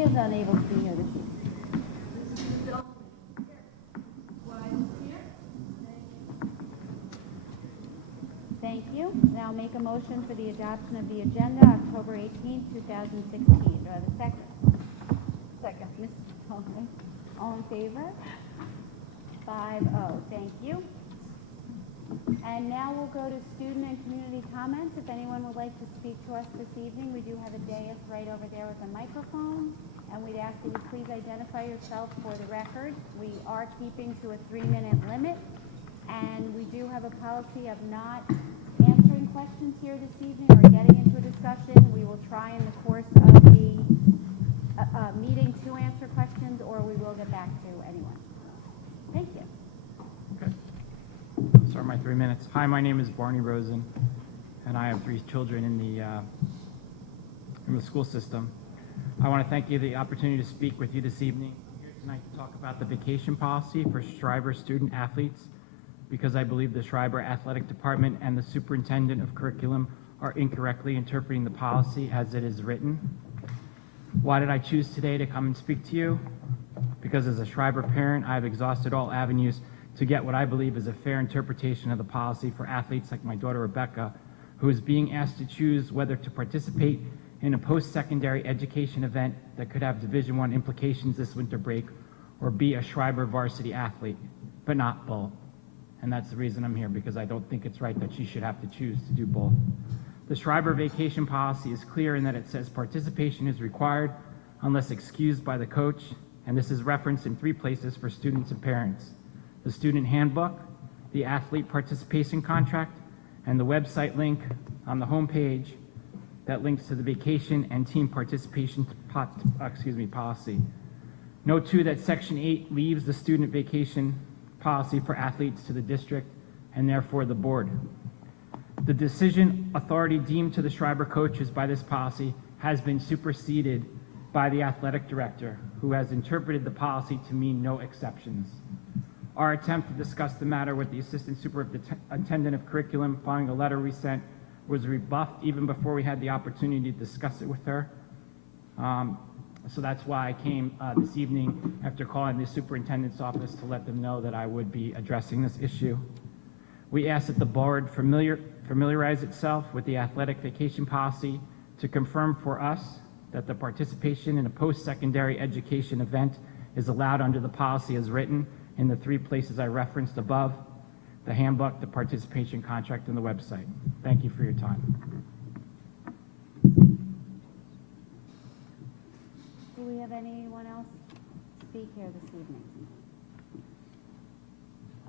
he is unable to be here this evening. Thank you. Now make a motion for the adoption of the agenda, October 18th, 2016. Do I have a second? Second. Mrs. Tolman. All in favor? 5-0. Thank you. And now we'll go to student and community comments. If anyone would like to speak to us this evening, we do have a dais right over there with a microphone. And we'd ask that you please identify yourself for the record. We are keeping to a 3-minute limit. And we do have a policy of not answering questions here this evening or getting into a discussion. We will try in the course of the meeting to answer questions, or we will get back to anyone. Thank you. Okay. Start my 3 minutes. Hi, my name is Barney Rosen, and I have 3 children in the school system. I want to thank you for the opportunity to speak with you this evening. I'm here tonight to talk about the vacation policy for Schreiber student athletes, because I believe the Schreiber Athletic Department and the Superintendent of Curriculum are incorrectly interpreting the policy as it is written. Why did I choose today to come and speak to you? Because as a Schreiber parent, I have exhausted all avenues to get what I believe is a fair interpretation of the policy for athletes like my daughter Rebecca, who is being asked to choose whether to participate in a post-secondary education event that could have Division I implications this winter break, or be a Schreiber varsity athlete, but not both. And that's the reason I'm here, because I don't think it's right that she should have to choose to do both. The Schreiber vacation policy is clear in that it says participation is required unless excused by the coach, and this is referenced in 3 places for students and parents: the student handbook, the athlete participation contract, and the website link on the home page that links to the vacation and team participation policy. Note too that Section 8 leaves the student vacation policy for athletes to the district and therefore the board. The decision authority deemed to the Schreiber coaches by this policy has been superseded by the athletic director, who has interpreted the policy to mean no exceptions. Our attempt to discuss the matter with the Assistant Superintendent of Curriculum following a letter we sent was rebuffed even before we had the opportunity to discuss it with her. So that's why I came this evening after calling the superintendent's office to let them know that I would be addressing this issue. We ask that the board familiarize itself with the athletic vacation policy to confirm for us that the participation in a post-secondary education event is allowed under the policy as written in the 3 places I referenced above: the handbook, the participation contract, and the website. Thank you for your time. Do we have anyone else speak here this evening?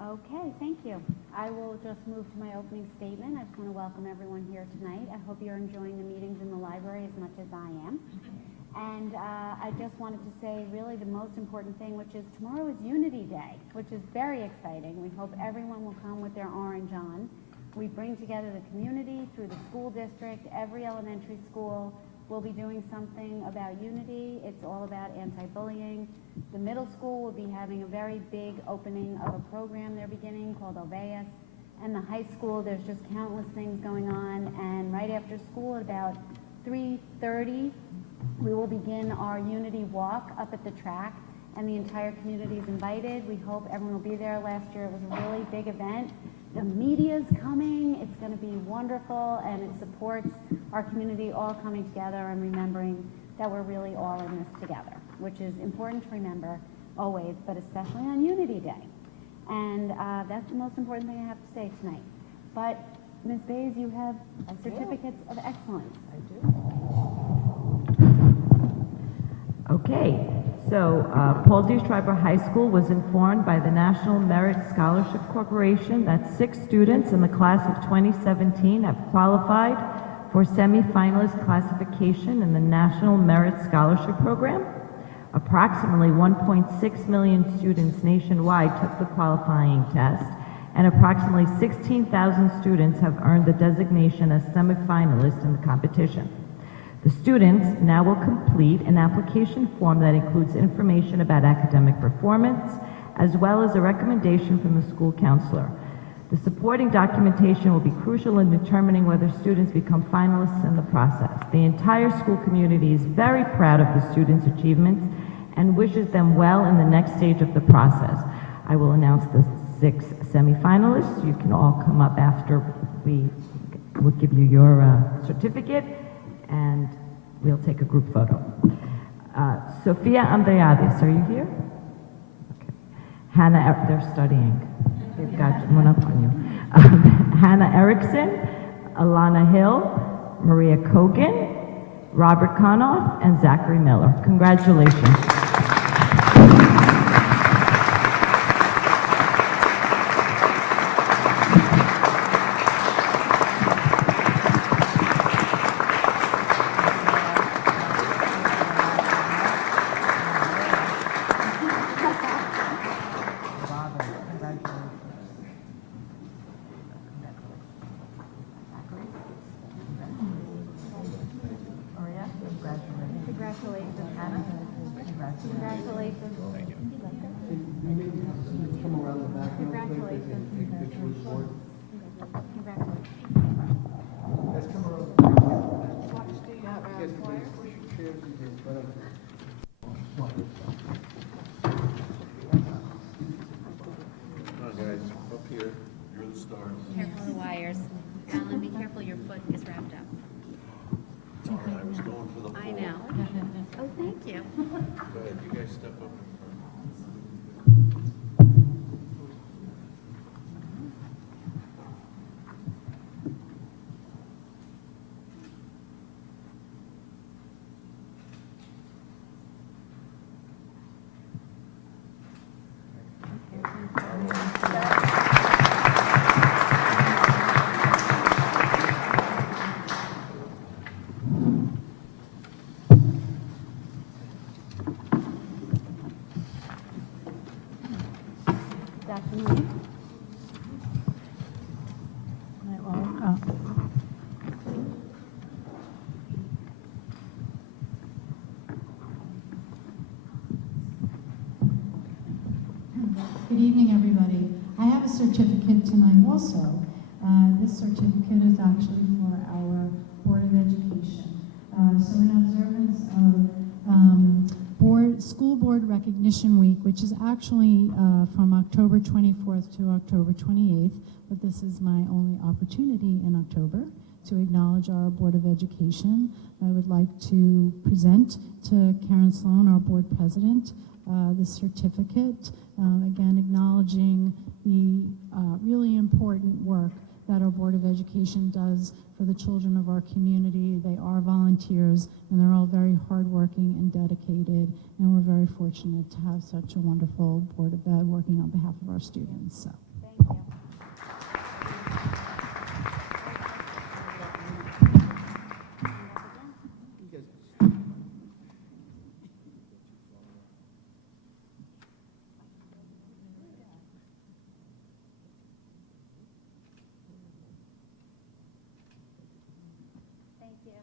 Okay, thank you. I will just move to my opening statement. I just want to welcome everyone here tonight. I hope you're enjoying the meetings in the library as much as I am. And I just wanted to say really the most important thing, which is tomorrow is Unity Day, which is very exciting. We hope everyone will come with their orange on. We bring together the community through the school district. Every elementary school will be doing something about unity. It's all about anti-bullying. The middle school will be having a very big opening of a program they're beginning called Obeas. And the high school, there's just countless things going on. And right after school at about 3:30, we will begin our unity walk up at the track, and the entire community is invited. We hope everyone will be there. Last year it was a really big event. The media's coming. It's going to be wonderful, and it supports our community all coming together and remembering that we're really all in this together, which is important to remember always, but especially on Unity Day. And that's the most important thing I have to say tonight. But Ms. Bays, you have certificates of excellence. I do. Okay, so Paul D. Schreiber High School was informed by the National Merit Scholarship Corporation that 6 students in the class of 2017 have qualified for semifinalist classification in the National Merit Scholarship Program. Approximately 1.6 million students nationwide took the qualifying test, and approximately 16,000 students have earned the designation as semifinalists in the competition. The students now will complete an application form that includes information about academic performance, as well as a recommendation from the school counselor. The supporting documentation will be crucial in determining whether students become finalists in the process. The entire school community is very proud of the students' achievements and wishes them well in the next stage of the process. I will announce the 6 semifinalists. You can all come up after we will give you your certificate, and we'll take a group photo. Sophia Andreades, are you here? Okay. Hannah, they're studying. They've got one up on you. Hannah Erickson, Alana Hill, Maria Kogan, Robert Konoff, and Zachary Miller. Congratulations. Congratulations, Hannah. Congratulations. Thank you. Come around the back. Congratulations. Congratulations. Let's come around. Watch the Yes, please. Push your chairs and things, right up. Come on, guys, up here. You're the stars. Careful the wires. Alan, be careful, your foot is wrapped up. All right, I was going for the pole. I know. Oh, thank you. Go ahead, you guys step up in front. Good evening, everybody. I have a certificate tonight also. This certificate is actually for our Board of Education. So in observance of School Board Recognition Week, which is actually from October 24th to October 28th, but this is my only opportunity in October to acknowledge our Board of Education. I would like to present to Karen Sloan, our Board President, this certificate, again acknowledging the really important work that our Board of Education does for the children of our community. They are volunteers, and they're all very hardworking and dedicated, and we're very fortunate to have such a wonderful Board of Ed working on behalf of our students. So. Thank you.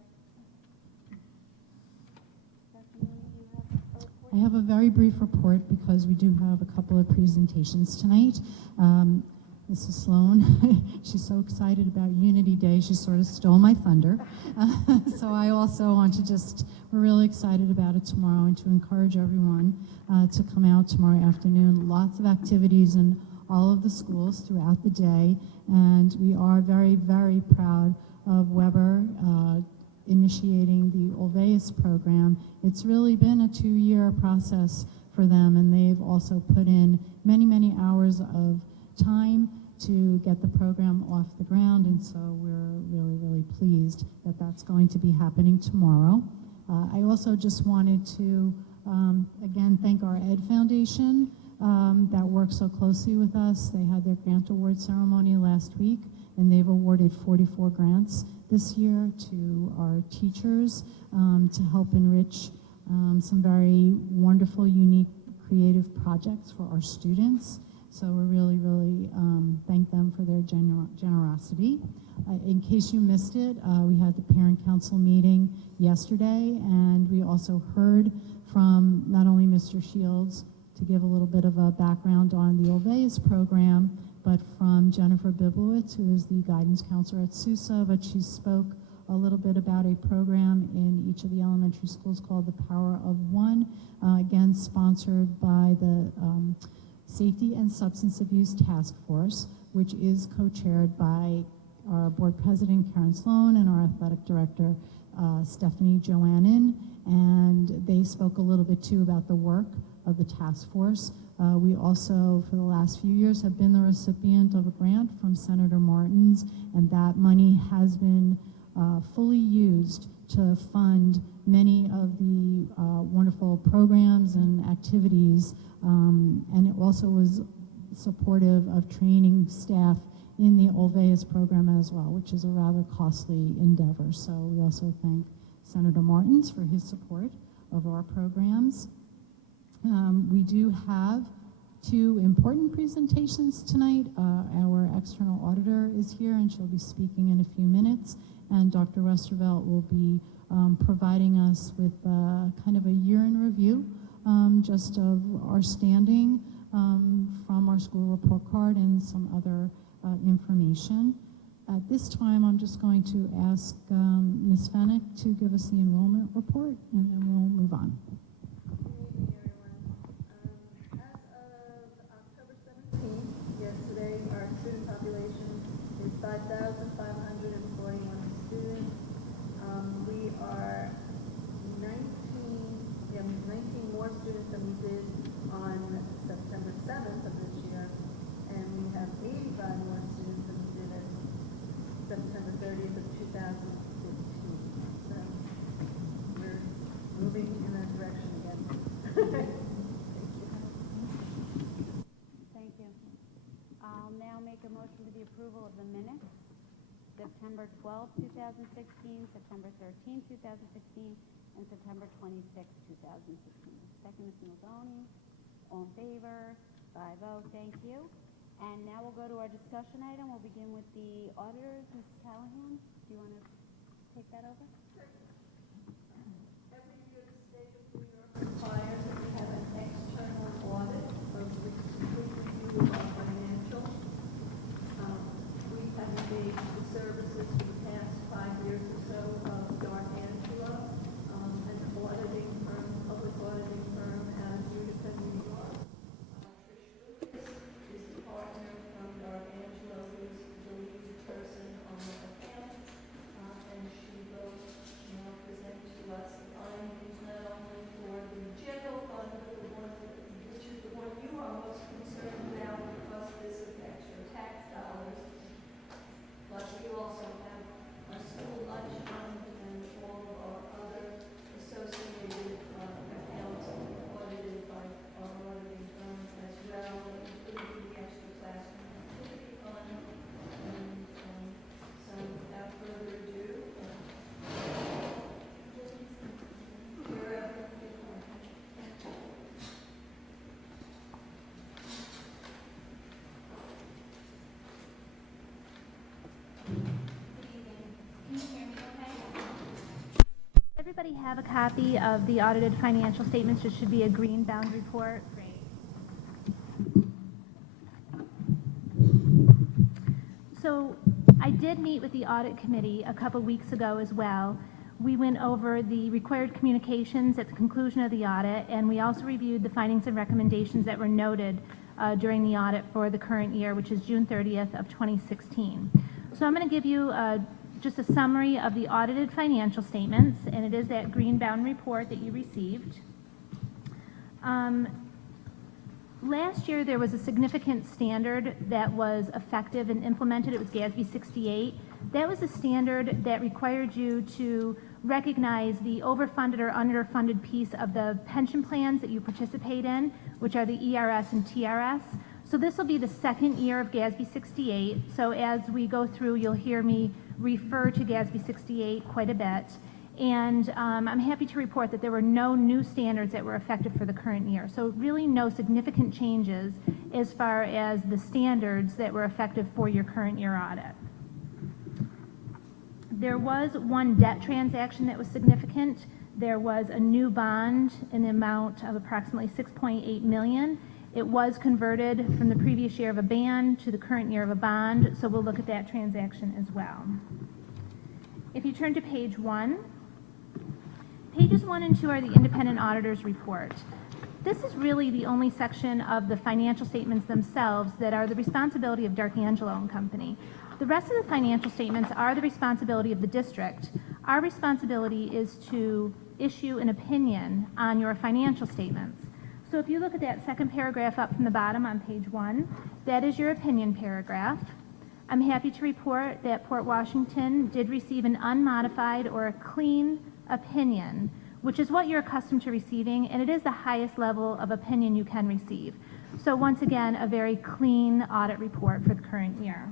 I have a very brief report because we do have a couple of presentations tonight. Mrs. Sloan, she's so excited about Unity Day, she sort of stole my thunder. So I also want to we're really excited about it tomorrow and to encourage everyone to come out tomorrow afternoon. Lots of activities in all of the schools throughout the day, and we are very, very proud of Weber initiating the Olveus program. It's really been a 2-year process for them, and they've also put in many, many hours of time to get the program off the ground, and so we're really, really pleased that that's going to be happening tomorrow. I also just wanted to, again, thank our Ed Foundation that worked so closely with us. They had their grant award ceremony last week, and they've awarded 44 grants this year to our teachers to help enrich some very wonderful, unique, creative projects for our students. So we're really, really thank them for their generosity. In case you missed it, we had the Parent Council meeting yesterday, and we also heard from not only Mr. Shields to give a little bit of a background on the Olveus program, but from Jennifer Biblowitz, who is the guidance counselor at SUSA, but she spoke a little bit about a program in each of the elementary schools called the Power of One, again sponsored by the Safety and Substance Abuse Task Force, which is co-chaired by our board president, Karen Sloan, and our athletic director, Stephanie Joannin, and they spoke a little bit too about the work of the task force. We also, for the last few years, have been the recipient of a grant from Senator Martins, and that money has been fully used to fund many of the wonderful programs and activities, and it also was supportive of training staff in the Olveus program as well, which is a rather costly endeavor. So we also thank Senator Martins for his support of our programs. We do have two important presentations tonight. Our external auditor is here, and she'll be speaking in a few minutes, and Dr. Westervelt will be providing us with kind of a year in review just of our standing from our school report card and some other information. At this time, I'm just going to ask Ms. Fennick to give us the enrollment report, and then we'll move on. Good evening, everyone. As of October 17th, yesterday, our student population is 5,541 students. We are 19 more students than we did on September 7th of this year, and we have 85 more students than we did at September 30th of 2015. So we're moving in that direction again. Thank you. I'll now make a motion to the approval of the minutes. September 12th, 2016, September 13th, 2016, and September 26th, 2016. Second, Ms. Maldoni. All in favor? 5-0. Thank you. And now we'll go to our discussion item. We'll begin with the auditors. Ms. Callahan, do you want to take that over? Every year, the state of New York requires that we have an external audit of the complete review of our financials. We have engaged the services for the past 5 years or so of Dark Angela, an auditing firm, public auditing firm out of Utica, New York. Trish Lucas is the partner from Dark Angela, who is the lead person on the account, and she will now present to us the findings not only for the general fund, but the one which is the one you are most concerned about because this affects your tax dollars. But we also have our school lunch fund and all of our other associated accounts audited by our auditing firm as well, including the extra classroom activity fund. And so without further ado, Everybody have a copy of the audited financial statements? There should be a green bound report. Great. So I did meet with the audit committee a couple weeks ago as well. We went over the required communications at the conclusion of the audit, and we also reviewed the findings and recommendations that were noted during the audit for the current year, which is June 30th of 2016. So I'm going to give you just a summary of the audited financial statements, and it is that green bound report that you received. Last year there was a significant standard that was effective and implemented. It was GASB 68. That was a standard that required you to recognize the overfunded or underfunded piece of the pension plans that you participate in, which are the ERS and TRS. So this will be the second year of GASB 68. So as we go through, you'll hear me refer to GASB 68 quite a bit. And I'm happy to report that there were no new standards that were effective for the current year. So really no significant changes as far as the standards that were effective for your current year audit. There was one debt transaction that was significant. There was a new bond in the amount of approximately $6.8 million, It was converted from the previous year of a ban to the current year of a bond, so we'll look at that transaction as well. If you turn to page 1, pages 1 and 2 are the independent auditor's report. This is really the only section of the financial statements themselves that are the responsibility of D'Arcangelo and Company. The rest of the financial statements are the responsibility of the district. Our responsibility is to issue an opinion on your financial statements. So if you look at that second paragraph up from the bottom on page 1, that is your opinion paragraph. I'm happy to report that Port Washington did receive an unmodified or a clean opinion, which is what you're accustomed to receiving, and it is the highest level of opinion you can receive. So once again, a very clean audit report for the current year.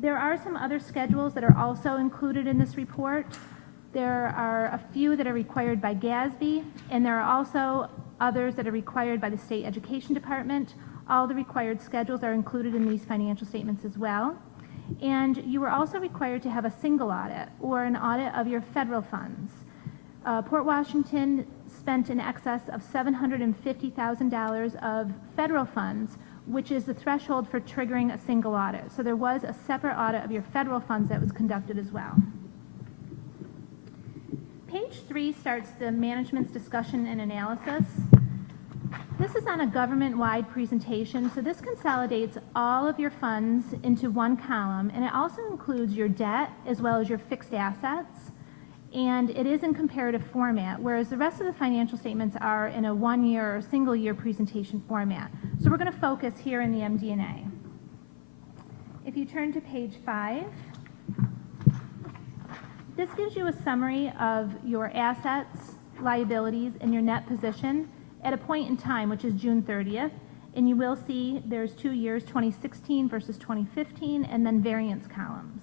There are some other schedules that are also included in this report. There are a few that are required by GASB, and there are also others that are required by the State Education Department. All the required schedules are included in these financial statements as well. And you are also required to have a single audit or an audit of your federal funds. Port Washington spent in excess of $750,000 of federal funds, which is the threshold for triggering a single audit. So there was a separate audit of your federal funds that was conducted as well. Page 3 starts the management's discussion and analysis. This is on a government-wide presentation, so this consolidates all of your funds into one column, and it also includes your debt as well as your fixed assets, and it is in comparative format, whereas the rest of the financial statements are in a one-year or single-year presentation format. So we're going to focus here in the MD&A. If you turn to page 5, this gives you a summary of your assets, liabilities, and your net position at a point in time, which is June 30th, and you will see there's 2 years, 2016 versus 2015, and then variance columns.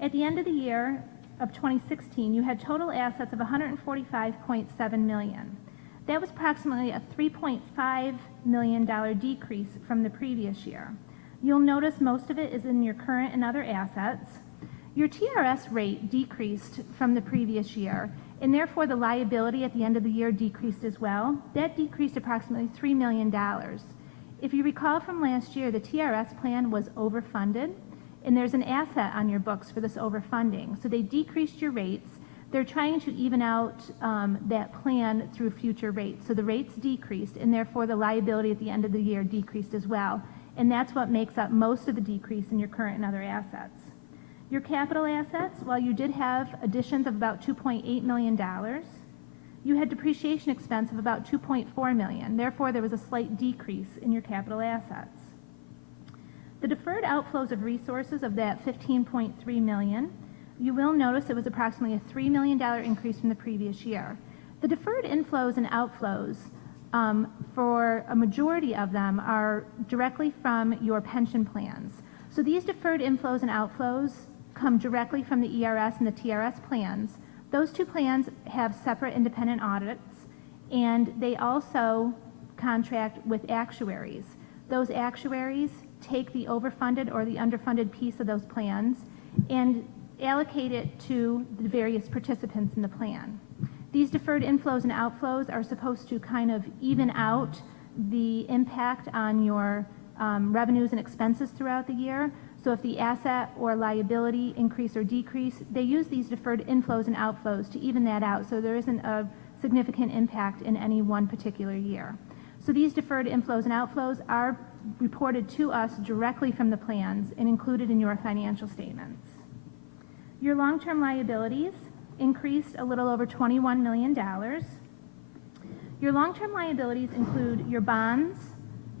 At the end of the year of 2016, you had total assets of $145.7 million. That was approximately a $3.5 million decrease from the previous year. You'll notice most of it is in your current and other assets. Your TRS rate decreased from the previous year, and therefore the liability at the end of the year decreased as well. That decreased approximately $3 million. If you recall from last year, the TRS plan was overfunded, and there's an asset on your books for this overfunding. So they decreased your rates. They're trying to even out that plan through future rates. So the rates decreased, and therefore the liability at the end of the year decreased as well. And that's what makes up most of the decrease in your current and other assets. Your capital assets, while you did have additions of about $2.8 million, you had depreciation expense of about $2.4 million. Therefore, there was a slight decrease in your capital assets. The deferred outflows of resources of that $15.3 million, you will notice it was approximately a $3 million increase from the previous year. The deferred inflows and outflows, for a majority of them, are directly from your pension plans. So these deferred inflows and outflows come directly from the ERS and the TRS plans. Those two plans have separate independent audits, and they also contract with actuaries. Those actuaries take the overfunded or the underfunded piece of those plans and allocate it to the various participants in the plan. These deferred inflows and outflows are supposed to kind of even out the impact on your revenues and expenses throughout the year. So if the asset or liability increase or decrease, they use these deferred inflows and outflows to even that out, so there isn't a significant impact in any one particular year. So these deferred inflows and outflows are reported to us directly from the plans and included in your financial statements. Your long-term liabilities increased a little over $21 million. Your long-term liabilities include your bonds,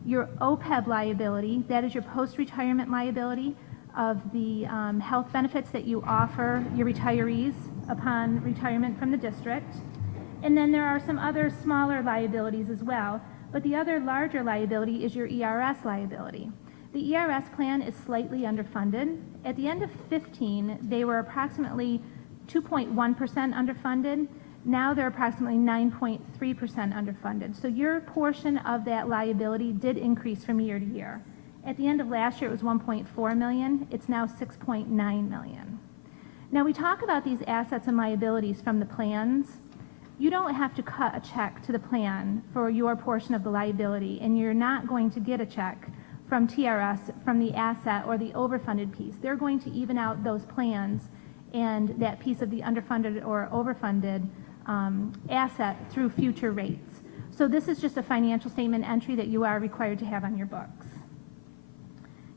your OPEB liability, that is your post-retirement liability of the health benefits that you offer your retirees upon retirement from the district. And then there are some other smaller liabilities as well, but the other larger liability is your ERS liability. The ERS plan is slightly underfunded. At the end of 2015, they were approximately 2.1% underfunded. Now they're approximately 9.3% underfunded. So your portion of that liability did increase from year to year. At the end of last year, it was $1.4 million. It's now $6.9 million. Now we talk about these assets and liabilities from the plans. you don't have to cut a check to the plan for your portion of the liability, and you're not going to get a check from TRS from the asset or the overfunded piece. They're going to even out those plans and that piece of the underfunded or overfunded asset through future rates. So this is just a financial statement entry that you are required to have on your books.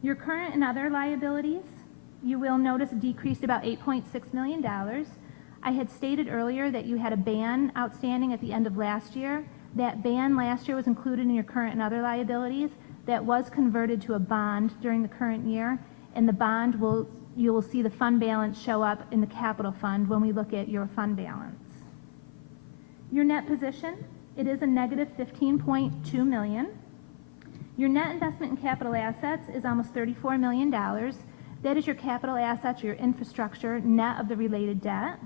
Your current and other liabilities, you will notice, decreased about $8.6 million. I had stated earlier that you had a ban outstanding at the end of last year. That ban last year was included in your current and other liabilities. That was converted to a bond during the current year, and the bond you will see the fund balance show up in the capital fund when we look at your fund balance. Your net position, it is a negative $15.2 million. Your net investment in capital assets is almost $34 million. That is your capital assets, your infrastructure, net of the related debt.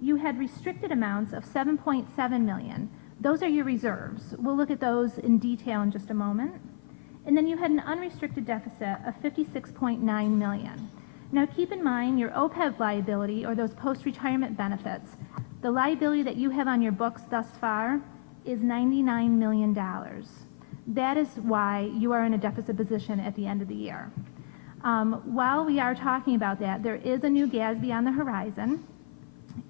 You had restricted amounts of $7.7 million. Those are your reserves. We'll look at those in detail in just a moment. And then you had an unrestricted deficit of $56.9 million. Now keep in mind your OPEB liability, or those post-retirement benefits, the liability that you have on your books thus far is $99 million. That is why you are in a deficit position at the end of the year. While we are talking about that, there is a new GASB on the horizon.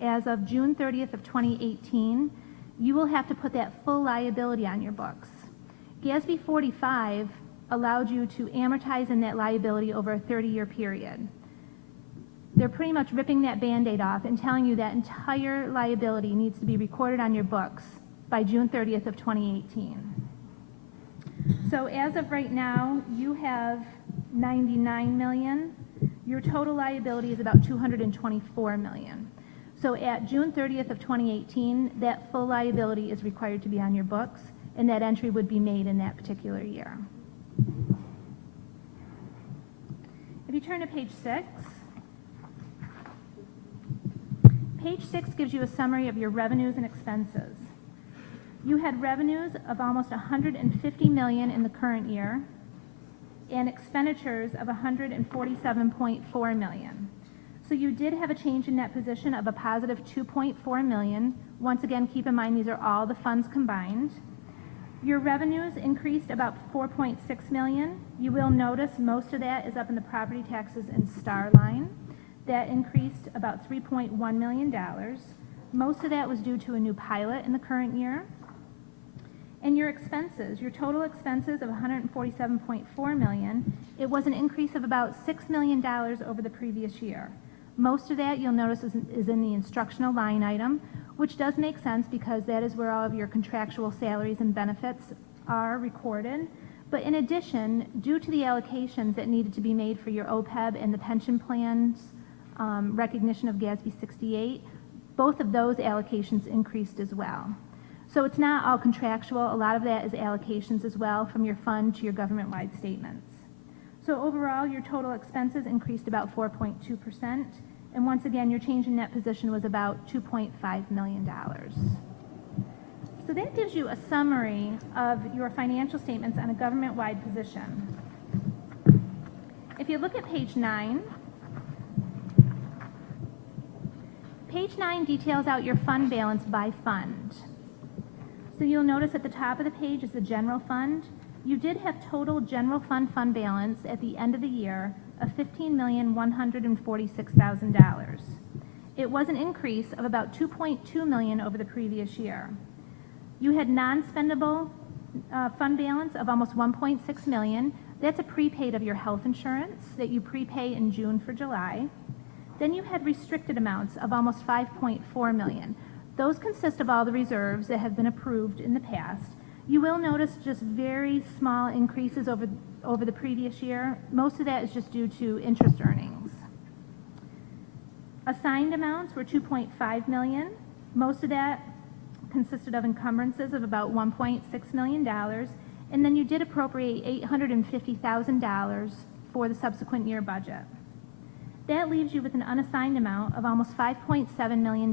As of June 30th of 2018, you will have to put that full liability on your books. GASB 45 allowed you to amortize in that liability over a 30-year period. They're pretty much ripping that Band-Aid off and telling you that entire liability needs to be recorded on your books by June 30th of 2018. So as of right now, you have $99 million. Your total liability is about $224 million. So at June 30th of 2018, that full liability is required to be on your books, and that entry would be made in that particular year. If you turn to page 6, page 6 gives you a summary of your revenues and expenses. You had revenues of almost $150 million in the current year and expenditures of $147.4 million. So you did have a change in net position of a positive $2.4 million. Once again, keep in mind these are all the funds combined. Your revenues increased about $4.6 million. You will notice most of that is up in the property taxes and star line. That increased about $3.1 million. Most of that was due to a new pilot in the current year. And your expenses, your total expenses of $147.4 million, it was an increase of about $6 million over the previous year. Most of that, you'll notice, is in the instructional line item, which does make sense because that is where all of your contractual salaries and benefits are recorded. But in addition, due to the allocations that needed to be made for your OPEB and the pension plans recognition of GASB 68, both of those allocations increased as well. So it's not all contractual. A lot of that is allocations as well from your fund to your government-wide statements. So overall, your total expenses increased about 4.2%. And once again, your change in net position was about $2.5 million. So that gives you a summary of your financial statements on a government-wide position. If you look at page 9, page 9 details out your fund balance by fund. So you'll notice at the top of the page is the general fund. You did have total general fund balance at the end of the year of $15,146,000. It was an increase of about $2.2 million over the previous year. You had non-spendable fund balance of almost $1.6 million. That's a prepaid of your health insurance that you prepay in June for July. Then you had restricted amounts of almost $5.4 million. Those consist of all the reserves that have been approved in the past. You will notice just very small increases over the previous year. Most of that is just due to interest earnings. Assigned amounts were $2.5 million. Most of that consisted of encumbrances of about $1.6 million. And then you did appropriate $850,000 for the subsequent year budget. That leaves you with an unassigned amount of almost $5.7 million,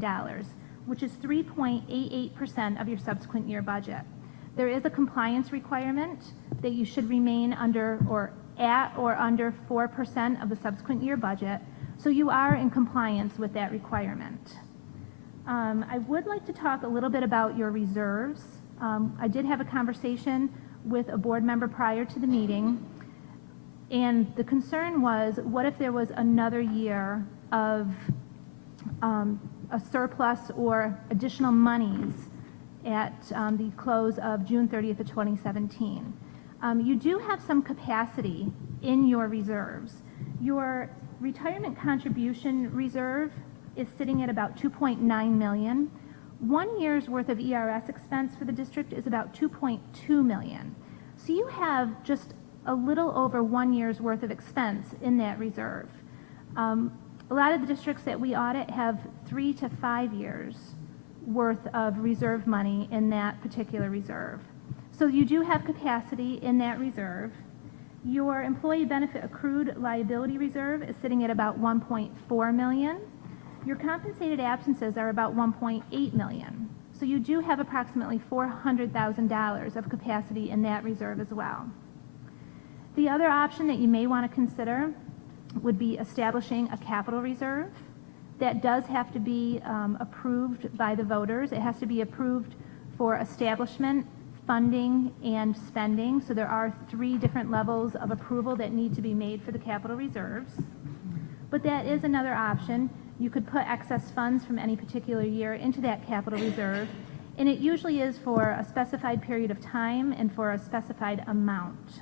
which is 3.88% of your subsequent year budget. There is a compliance requirement that you should remain under or at or under 4% of the subsequent year budget, so you are in compliance with that requirement. I would like to talk a little bit about your reserves. I did have a conversation with a board member prior to the meeting, and the concern was, what if there was another year of a surplus or additional monies at the close of June 30th of 2017? You do have some capacity in your reserves. Your retirement contribution reserve is sitting at about $2.9 million. 1 year's worth of ERS expense for the district is about $2.2 million. So you have just a little over 1 year's worth of expense in that reserve. A lot of the districts that we audit have 3 to 5 years worth of reserve money in that particular reserve. So you do have capacity in that reserve. Your employee benefit accrued liability reserve is sitting at about $1.4 million. Your compensated absences are about $1.8 million. So you do have approximately $400,000 of capacity in that reserve as well. The other option that you may want to consider would be establishing a capital reserve. That does have to be approved by the voters. It has to be approved for establishment, funding, and spending. So there are 3 different levels of approval that need to be made for the capital reserves. But that is another option. You could put excess funds from any particular year into that capital reserve, and it usually is for a specified period of time and for a specified amount.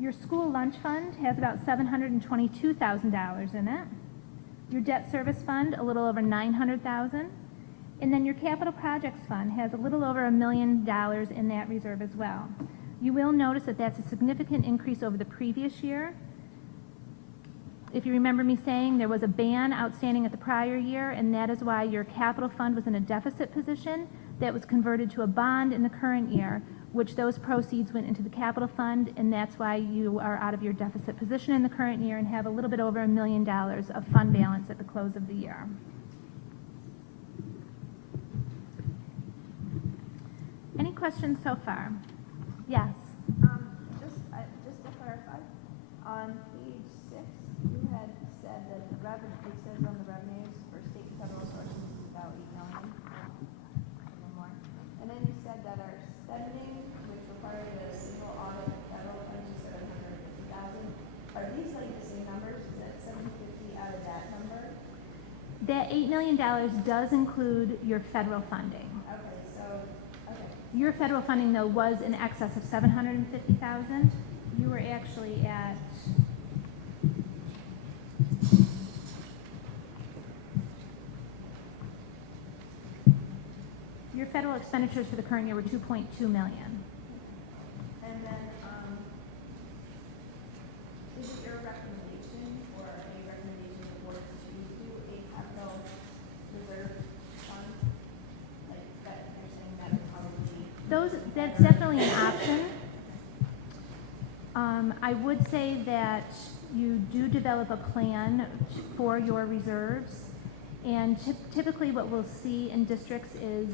Your school lunch fund has about $722,000 in it. Your debt service fund, a little over $900,000. And then your capital projects fund has a little over $1 million in that reserve as well. You will notice that that's a significant increase over the previous year. If you remember me saying there was a ban outstanding at the prior year, and that is why your capital fund was in a deficit position that was converted to a bond in the current year, which those proceeds went into the capital fund, and that's why you are out of your deficit position in the current year and have a little bit over $1 million of fund balance at the close of the year. Any questions so far? Yes. Just to clarify, on page 6, you had said that the revenue, it says on the revenues for state and federal sources is about $8 million, a little more. And then you said that our spending, which required a single audit of federal funds, is $750,000. Are these like the same numbers? Is that $750 out of that number? That $8 million does include your federal funding. Your federal funding, though, was in excess of $750,000. You were actually at your federal expenditures for the current year were $2.2 million. And then, is it your recommendation or a recommendation of the board to do a capital reserve fund? Like that, you're saying that would probably... That's definitely an option. I would say that you do develop a plan for your reserves, and typically what we'll see in districts is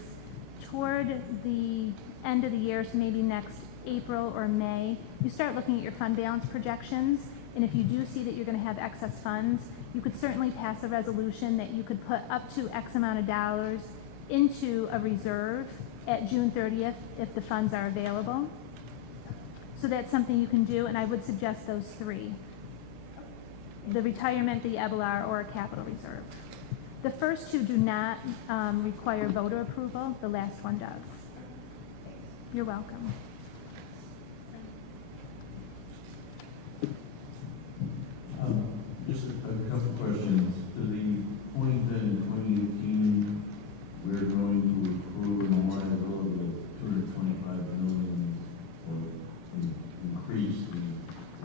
toward the end of the year, so maybe next April or May, you start looking at your fund balance projections, and if you do see that you're going to have excess funds, you could certainly pass a resolution that you could put up to X amount of dollars into a reserve at June 30th if the funds are available. So that's something you can do, and I would suggest those 3. The retirement, the EBLR, or a capital reserve. The first 2 do not require voter approval. The last one does. You're welcome. Just a couple questions. To the point that in 2018 we're going to accrue an liability of $225 million or increase the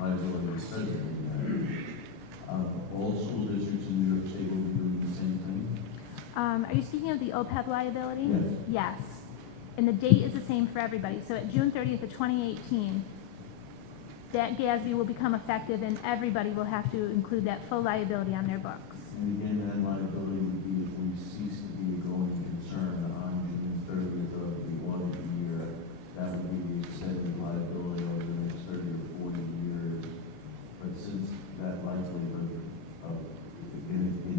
liability of the treasury. All school districts in New York State will be doing the same thing? Are you speaking of the OPEB liability? Yes. Yes. And the date is the same for everybody. So at June 30th of 2018, that GASB will become effective and everybody will have to include that full liability on their books. And again, that liability would be if we cease to be a going concern on June 30th of the audit year. That would be the extended liability over the next 30 or 40 years. But since that likelihood of, in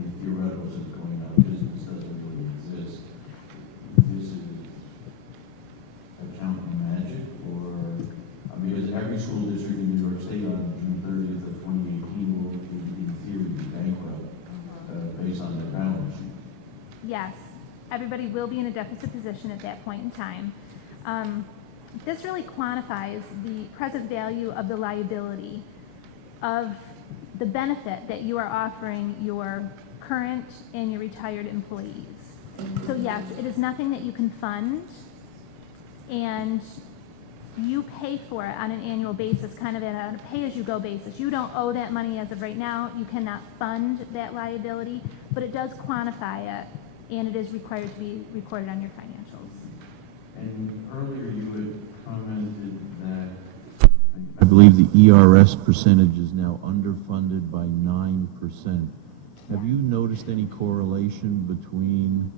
you will be in a deficit position at that point in time. This really quantifies the present value of the liability of the benefit that you are offering your current and your retired employees. So yes, it is nothing that you can fund, and you pay for it on an annual basis, kind of on a pay-as-you-go basis. You don't owe that money as of right now. You cannot fund that liability, but it does quantify it, and it is required to be recorded on your financials. And earlier you had commented that I believe the ERS percentage is now underfunded by 9%. Have you noticed any correlation between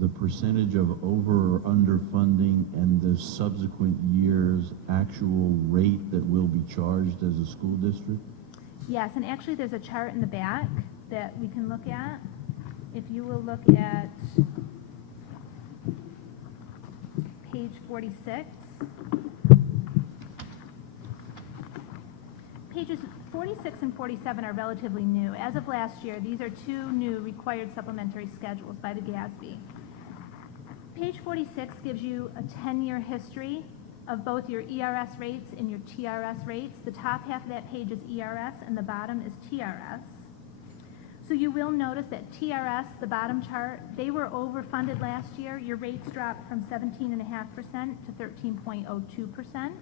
the percentage of over or underfunding and the subsequent year's actual rate that will be charged as a school district? Yes, and actually there's a chart in the back that we can look at. If you will look at page 46. Pages 46 and 47 are relatively new. As of last year, these are two new required supplementary schedules by the GASB. Page 46 gives you a 10-year history of both your ERS rates and your TRS rates. The top half of that page is ERS and the bottom is TRS. So you will notice that TRS, the bottom chart, they were overfunded last year. Your rates dropped from 17.5% to 13.02%.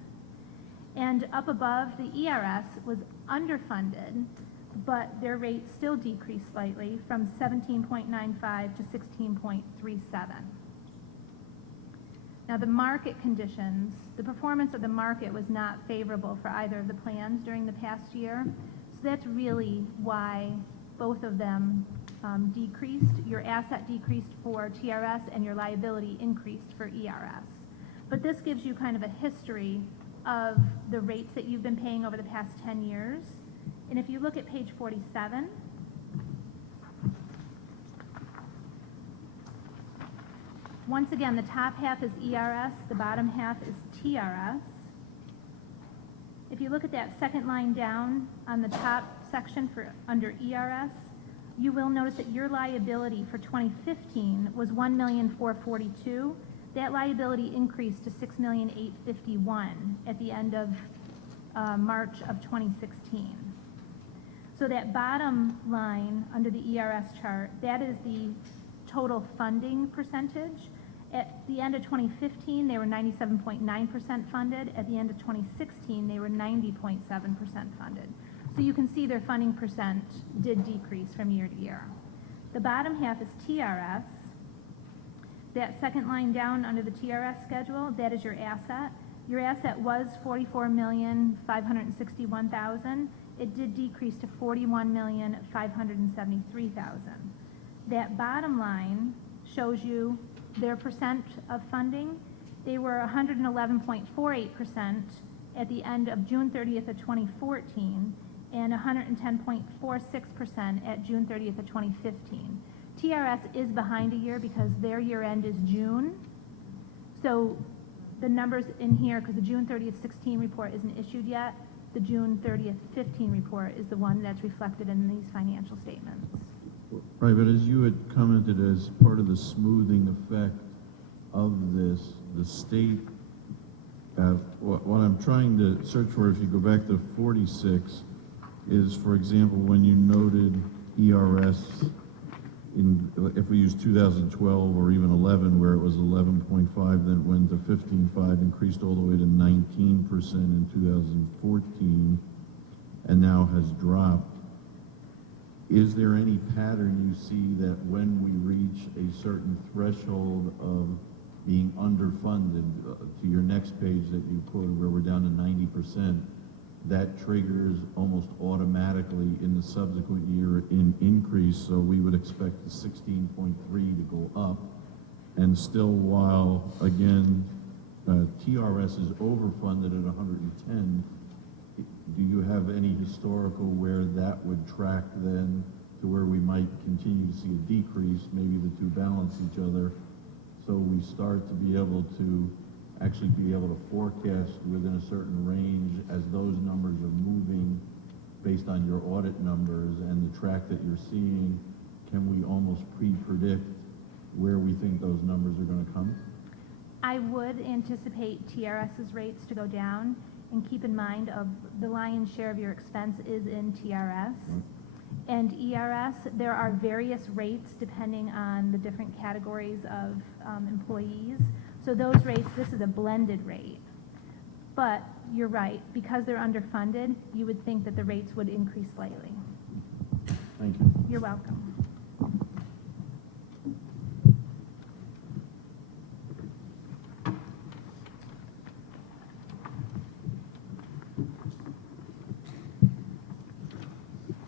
And up above, the ERS was underfunded, but their rates still decreased slightly from 17.95 to 16.37. Now the market conditions, the performance of the market was not favorable for either of the plans during the past year. So that's really why both of them decreased. Your asset decreased for TRS and your liability increased for ERS. But this gives you kind of a history of the rates that you've been paying over the past 10 years. And if you look at page 47, once again, the top half is ERS, the bottom half is TRS. If you look at that second line down on the top section for under ERS, you will notice that your liability for 2015 was $1,442,000. That liability increased to $6,851,000 at the end of March of 2016. So that bottom line under the ERS chart, that is the total funding percentage. At the end of 2015, they were 97.9% funded. At the end of 2016, they were 90.7% funded. So you can see their funding percent did decrease from year to year. The bottom half is TRS. That second line down under the TRS schedule, that is your asset. Your asset was $44,561,000. It did decrease to $41,573,000. That bottom line shows you their percent of funding. They were 111.48% at the end of June 30th of 2014 and 110.46% at June 30th of 2015. TRS is behind a year because their year end is June. So the numbers in here, because the June 30th 16 report isn't issued yet, the June 30th 15 report is the one that's reflected in these financial statements. Right, but as you had commented, as part of the smoothing effect of this, the state, what I'm trying to search for, if you go back to 46, is, for example, when you noted ERS, if we use 2012 or even 11, where it was 11.5, then it went to 15.5, increased all the way to 19% in 2014, and now has dropped. Is there any pattern you see that when we reach a certain threshold of being underfunded, to your next page that you quoted where we're down to 90%, that triggers almost automatically in the subsequent year an increase, so we would expect the 16.3 to go up, and still while, again, TRS is overfunded at 110, do you have any historical where that would track then to where we might continue to see a decrease, maybe the two balance each other, so we start to be able to actually be able to forecast within a certain range as those numbers are moving based on your audit numbers and the track that you're seeing? Can we almost pre-predict where we think those numbers are gonna come? I would anticipate TRS's rates to go down, and keep in mind of the lion's share of your expense is in TRS. And ERS, there are various rates depending on the different categories of employees. So those rates, this is a blended rate. But you're right, because they're underfunded, you would think that the rates would increase slightly. Thank you. You're welcome.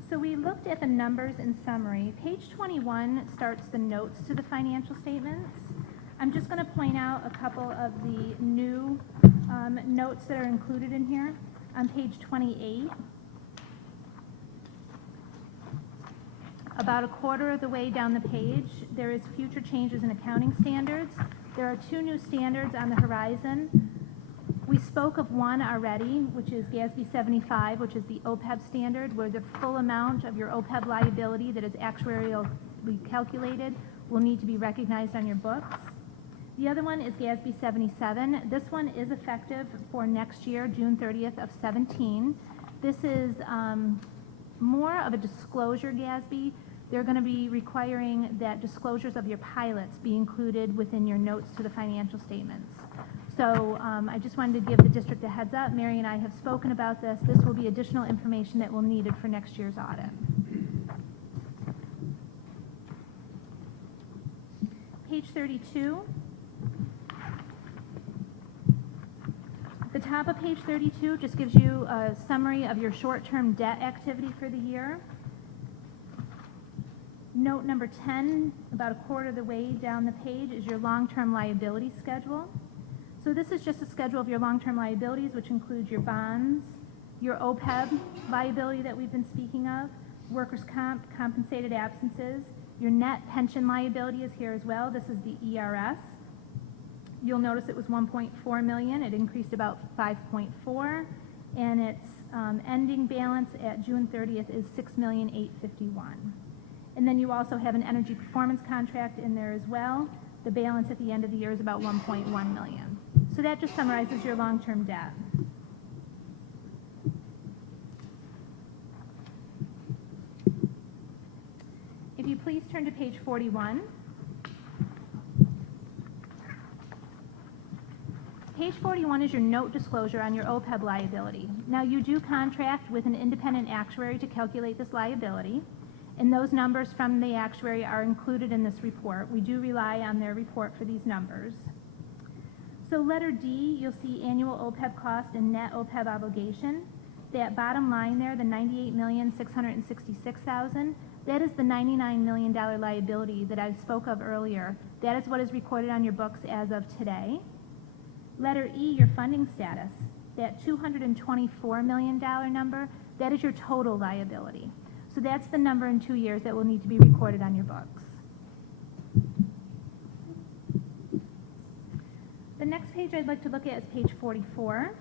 So we looked at the numbers in summary. Page 21 starts the notes to the financial statements. I'm just going to point out a couple of the new notes that are included in here. On page 28, about a quarter of the way down the page, there is future changes in accounting standards. There are two new standards on the horizon. We spoke of one already, which is GASB 75, which is the OPEB standard, where the full amount of your OPEB liability that is actuarially calculated will need to be recognized on your books. The other one is GASB 77. This one is effective for next year, June 30th of 17. This is more of a disclosure GASB. They're going to be requiring that disclosures of your pilots be included within your notes to the financial statements. So I just wanted to give the district a heads up. Mary and I have spoken about this. This will be additional information that will be needed for next year's audit. Page 32. The top of page 32 just gives you a summary of your short-term debt activity for the year. Note number 10, about a quarter of the way down the page, is your long-term liability schedule. So this is just a schedule of your long-term liabilities, which includes your bonds, your OPEB liability that we've been speaking of, workers' comp, compensated absences. Your net pension liability is here as well. This is the ERS. You'll notice it was $1.4 million. It increased about 5.4, and its ending balance at June 30th is $6,851,000. And then you also have an energy performance contract in there as well. The balance at the end of the year is about $1.1 million. So that just summarizes your long-term debt. If you please turn to page 41. Page 41 is your note disclosure on your OPEB liability. Now, you do contract with an independent actuary to calculate this liability, and those numbers from the actuary are included in this report. We do rely on their report for these numbers. So letter D, you'll see annual OPEB cost and net OPEB obligation. That bottom line there, the $98,666,000, that is the $99 million liability that I spoke of earlier. That is what is recorded on your books as of today. Letter E, your funding status, that $224 million number, that is your total liability. So that's the number in 2 years that will need to be recorded on your books. The next page I'd like to look at is page 44.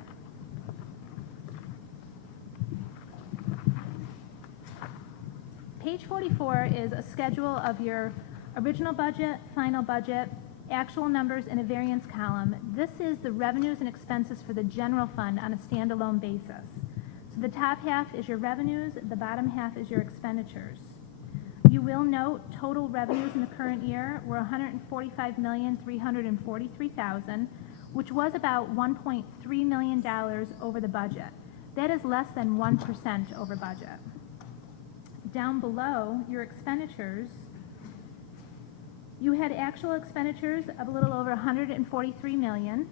Page 44 is a schedule of your original budget, final budget, actual numbers, and a variance column. This is the revenues and expenses for the general fund on a standalone basis. So the top half is your revenues, the bottom half is your expenditures. You will note total revenues in the current year were $145,343,000, which was about $1.3 million over the budget. That is less than 1% over budget. Down below, your expenditures, you had actual expenditures of a little over $143 million,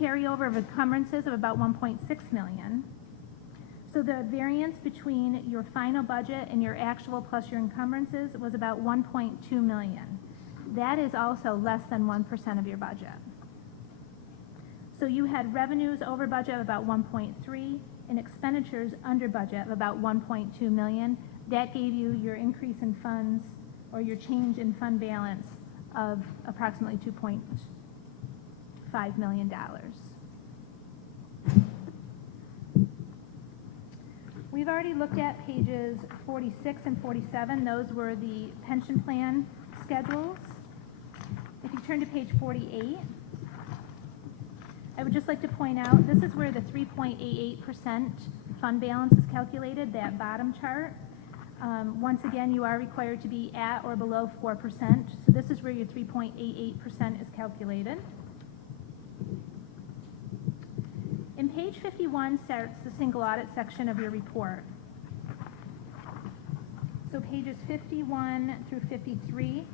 carryover of encumbrances of about $1.6 million. So the variance between your final budget and your actual plus your encumbrances was about $1.2 million. That is also less than 1% of your budget. So you had revenues over budget of about 1.3 and expenditures under budget of about 1.2 million. That gave you your increase in funds or your change in fund balance of approximately $2.5 million. We've already looked at pages 46 and 47. Those were the pension plan schedules. If you turn to page 48, I would just like to point out, this is where the 3.88% fund balance is calculated, that bottom chart. Once again, you are required to be at or below 4%, so this is where your 3.88% is calculated. In page 51 starts the single audit section of your report. So pages 51 through 53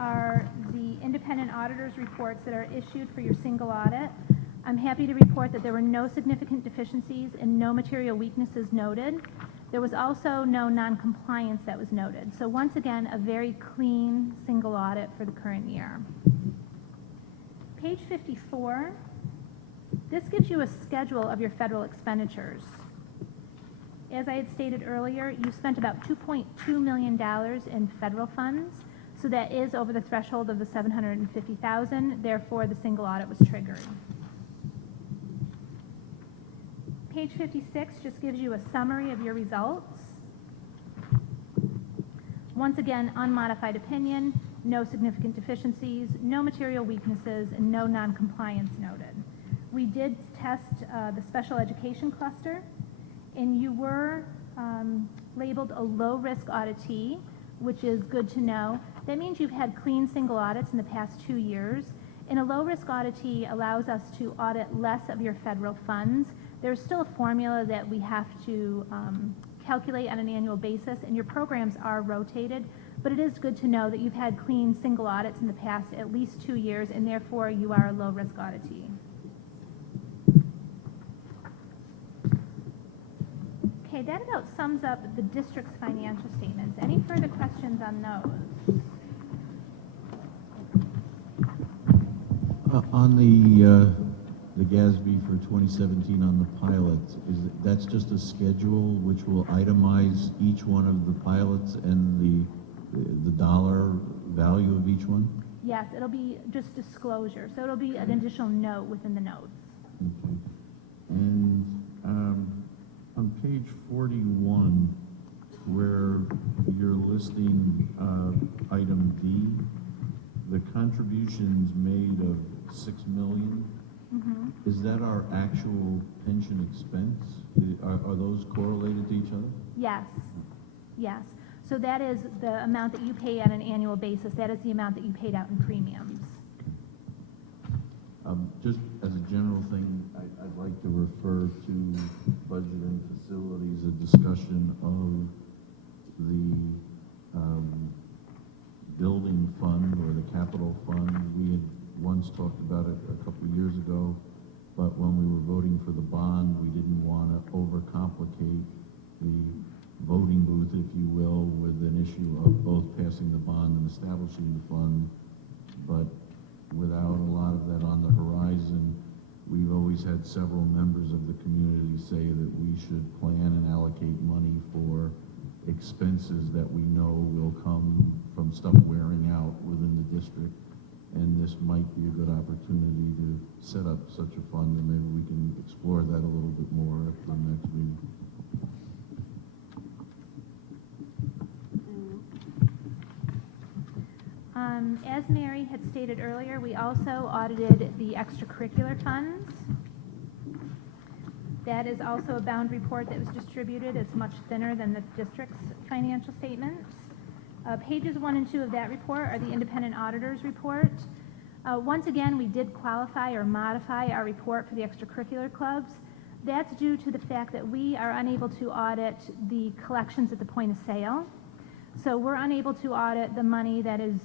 are the independent auditors' reports that are issued for your single audit. I'm happy to report that there were no significant deficiencies and no material weaknesses noted. There was also no non-compliance that was noted. So once again, a very clean single audit for the current year. Page 54, this gives you a schedule of your federal expenditures. As I had stated earlier, you spent about $2.2 million in federal funds, so that is over the threshold of the $750,000, therefore the single audit was triggered. Page 56 just gives you a summary of your results. Once again, unmodified opinion, no significant deficiencies, no material weaknesses, and no non-compliance noted. We did test the special education cluster, and you were labeled a low-risk auditee, which is good to know. That means you've had clean single audits in the past 2 years, and a low-risk auditee allows us to audit less of your federal funds. There's still a formula that we have to calculate on an annual basis, and your programs are rotated, but it is good to know that you've had clean single audits in the past at least 2 years, and therefore you are a low-risk auditee. Okay, that about sums up the district's financial statements. Any further questions on those? On the GASB for 2017 on the pilots, that's just a schedule which will itemize each one of the pilots and the dollar value of each one? Yes, it'll be just disclosure, so it'll be an additional note within the notes. Okay. And on page 41, where you're listing item D, the contributions made of $6 million, is that our actual pension expense? Are those correlated to each other? Yes, yes. So that is the amount that you pay on an annual basis. That is the amount that you paid out in premiums. Just as a general thing, I'd like to refer to budget and facilities, a discussion of the building fund or the capital fund. We had once talked about it a couple of years ago, but when we were voting for the bond, we didn't want to overcomplicate the voting booth, if you will, with an issue of both passing the bond and establishing the fund. But without a lot of that on the horizon, we've always had several members of the community say that we should plan and allocate money for expenses that we know will come from stuff wearing out within the district. And this might be a good opportunity to set up such a fund, and maybe we can explore that a little bit more at the next meeting. As Mary had stated earlier, we also audited the extracurricular funds. That is also a bound report that was distributed. It's much thinner than the district's financial statements. Pages 1 and 2 of that report are the independent auditor's report. Once again, we did qualify or modify our report for the extracurricular clubs. That's due to the fact that we are unable to audit the collections at the point of sale. So we're unable to audit the money that is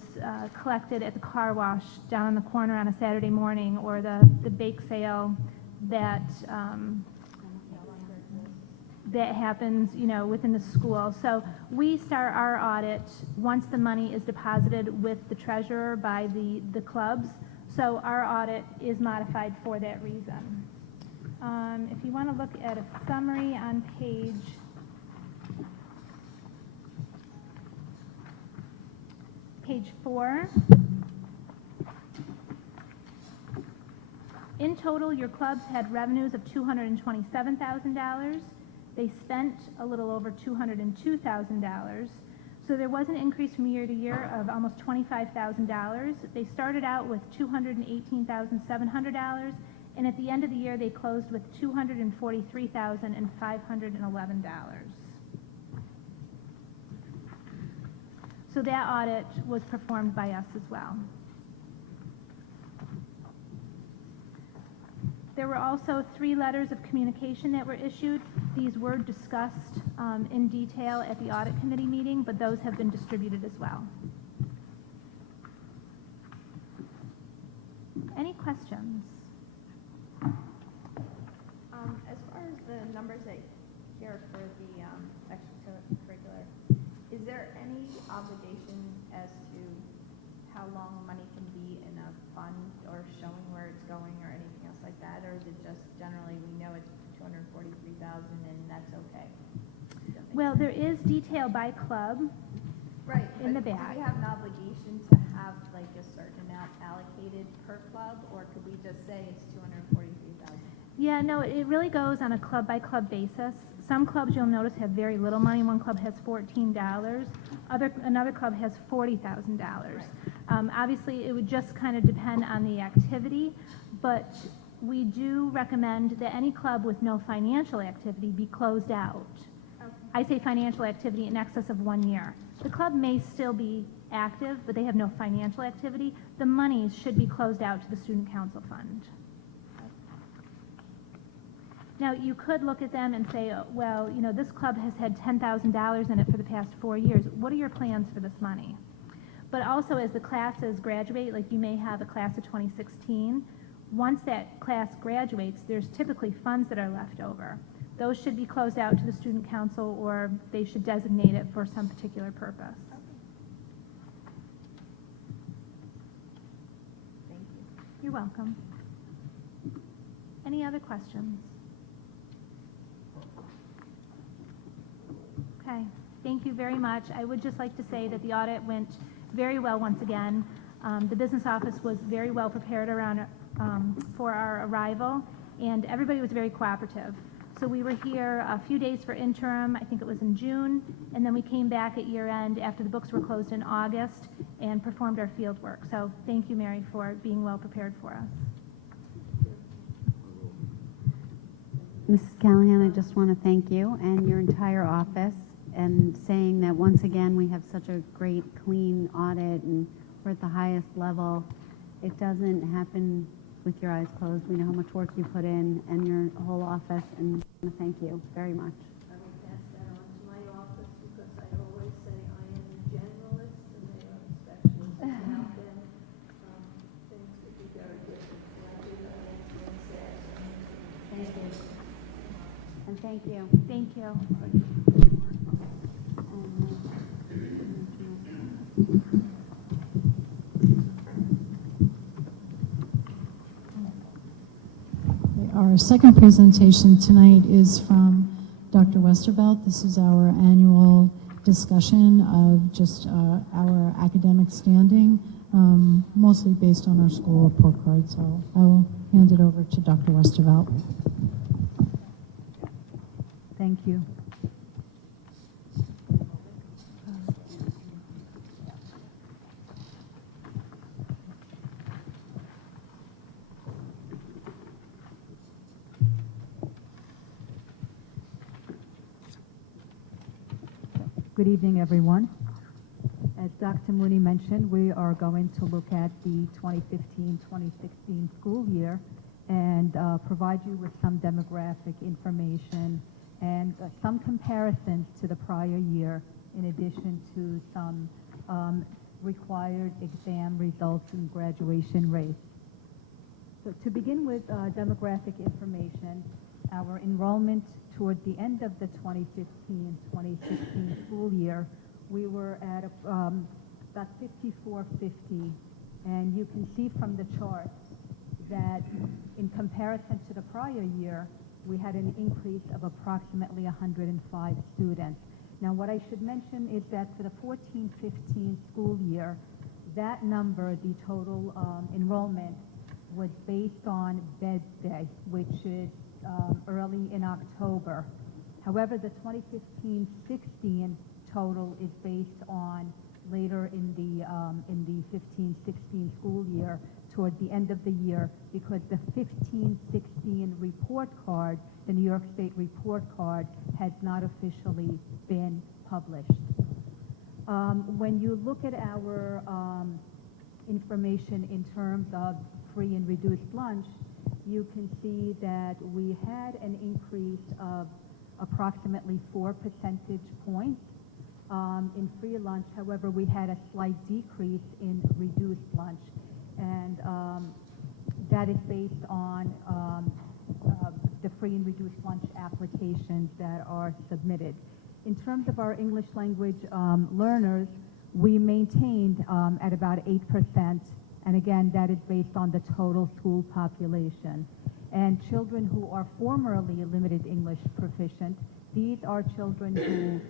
collected at the car wash down on the corner on a Saturday morning, or the bake sale that that happens, you know, within the school. So we start our audit once the money is deposited with the treasurer by the clubs. So our audit is modified for that reason. If you want to look at a summary on page 4. In total, your clubs had revenues of $227,000. They spent a little over $202,000. So there was an increase from year to year of almost $25,000. They started out with $218,700, and at the end of the year, they closed with $243,511. So that audit was performed by us as well. There were also 3 letters of communication that were issued. These were discussed in detail at the audit committee meeting, but those have been distributed as well. Any questions? As far as the numbers that here for the extracurricular, is there any obligation as to how long money can be in a fund or showing where it's going or anything else like that, or is it just generally we know it's 243,000 and that's okay? Well, there is detail by club. Right. In but the do back. we have an obligation to have like a certain amount allocated per club, or could we just say it's 243,000? Yeah, no, it really goes on a club-by-club basis. Some clubs you'll notice have very little money. One club has $14. Another club has $40,000. Right. Obviously, it would just kind of depend on the activity, but we do recommend that any club with no financial activity be closed out. Okay. I say financial activity in excess of 1 year. The club may still be active, but they have no financial activity. The monies should be closed out to the Student Council Fund. Now, you could look at them and say, well, you know, this club has had $10,000 in it for the past 4 years. What are your plans for this money? But also, as the classes graduate, like you may have a class of 2016, once that class graduates, there's typically funds that are left over. Those should be closed out to the Student Council, or they should designate it for some particular purpose. Thank you. You're welcome. Any other questions? Okay, thank you very much. I would just like to say that the audit went very well once again. The business office was very well prepared for our arrival, and everybody was very cooperative. So we were here a few days for interim, I think it was in June, and then we came back at year end after the books were closed in August and performed our field work. So thank you, Mary, for being well prepared for us. Mrs. Callahan, I just want to thank you and your entire office, and saying that once again we have such a great, clean audit and we're at the highest level. It doesn't happen with your eyes closed. We know how much work you put in and your whole office, and I want to thank you very much. I will pass that on to my office because I always say I am a generalist and they are the specialists. And out there, things would be very different. Thank you. And thank you. Thank you. Our second presentation tonight is from Dr. Westervelt. This is our annual discussion of just our academic standing, mostly based on our school report card. So I will hand it over to Dr. Westervelt. Thank you. Good evening, everyone. As Dr. Mooney mentioned, we are going to look at the 2015-2016 school year and provide you with some demographic information and some comparisons to the prior year, in addition to some required exam results and graduation rates. So to begin with demographic information, our enrollment toward the end of the 2015-2016 school year, we were at about 5,450, and you can see from the charts that in comparison to the prior year, we had an increase of approximately 105 students. Now, what I should mention is that for the 14-15 school year, that number, the total enrollment, was based on Beds Day, which is early in October. However, the 2015-16 total is based on later in the 15-16 school year, toward the end of the year, because the 15-16 report card, the New York State report card, has not officially been published. When you look at our information in terms of free and reduced lunch, you can see that we had an increase of approximately 4 percentage points in free lunch. However, we had a slight decrease in reduced lunch, and that is based on the free and reduced lunch applications that are submitted. In terms of our English language learners, we maintained at about 8%, and again, that is based on the total school population. And children who are formerly limited English proficient, these are children who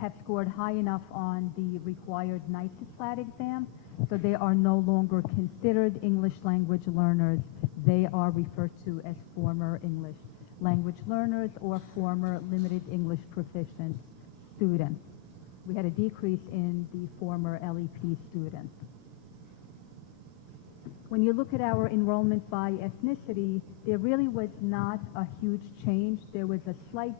have scored high enough on the required NYSESLAT exam, so they are no longer considered English language learners. They are referred to as former English language learners or former limited English proficient students. We had a decrease in the former LEP students. When you look at our enrollment by ethnicity, there really was not a huge change. There was a slight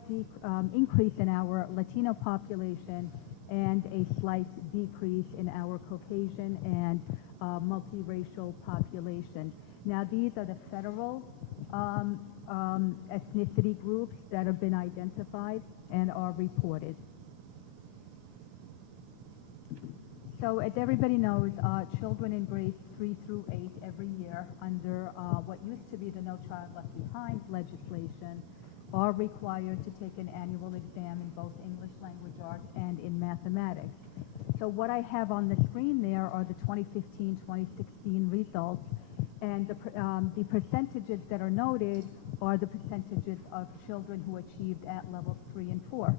increase in our Latino population and a slight decrease in our Caucasian and multiracial population. Now, these are the federal ethnicity groups that have been identified and are reported. So as everybody knows, children in grades 3 through 8 every year under what used to be the No Child Left Behind legislation are required to take an annual exam in both English language arts and in mathematics. So what I have on the screen there are the 2015-2016 results, and the percentages that are noted are the percentages of children who achieved at levels 3 and 4.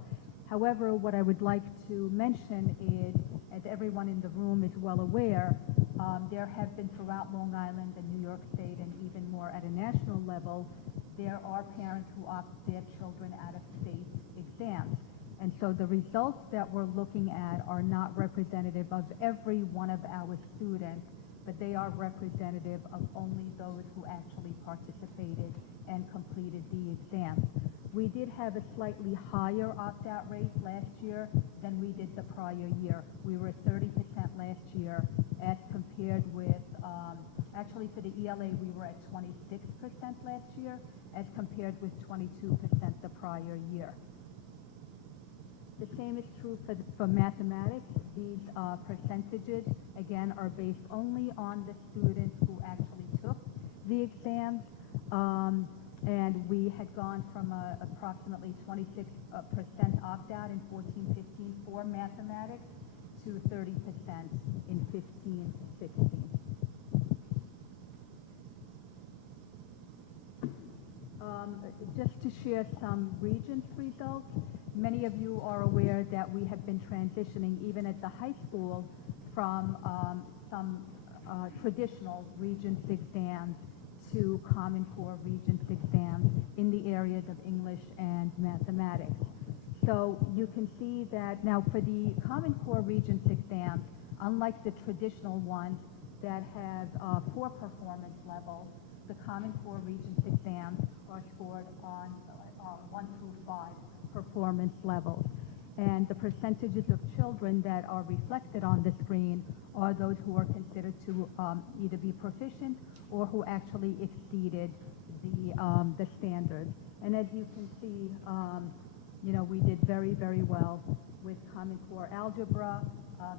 However, what I would like to mention is, as everyone in the room is well aware, there have been throughout Long Island and New York State, and even more at a national level, there are parents who opt their children out of state exams. And so the results that we're looking at are not representative of every one of our students, but they are representative of only those who actually participated and completed the exams. We did have a slightly higher opt-out rate last year than we did the prior year. We were at 30% last year as compared with, actually for the ELA we were at 26% last year as compared with 22% the prior year. The same is true for mathematics. These percentages, again, are based only on the students who actually took the exams. And we had gone from approximately 26% opt-out in 14-15 for mathematics to 30% in 15-16. Just to share some Regents results, many of you are aware that we have been transitioning, even at the high school, from some traditional Regents exams to Common Core Regents exams in the areas of English and mathematics. So you can see that now for the Common Core Regents exams, unlike the traditional ones that have 4 performance levels, the Common Core Regents exams are scored on 1 through 5 performance levels. And the percentages of children that are reflected on the screen are those who are considered to either be proficient or who actually exceeded the standards. And as you can see, you know, we did very, very well with Common Core Algebra.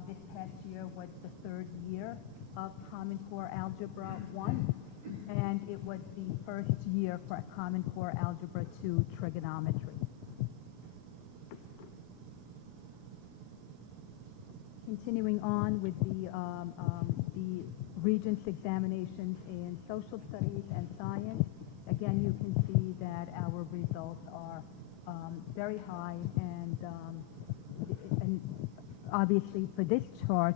This past year was the 3rd year of Common Core Algebra 1, and it was the 1st year for Common Core Algebra 2 Trigonometry. Continuing on with the Regents examinations in social studies and science, again, you can see that our results are very high, and obviously for this chart,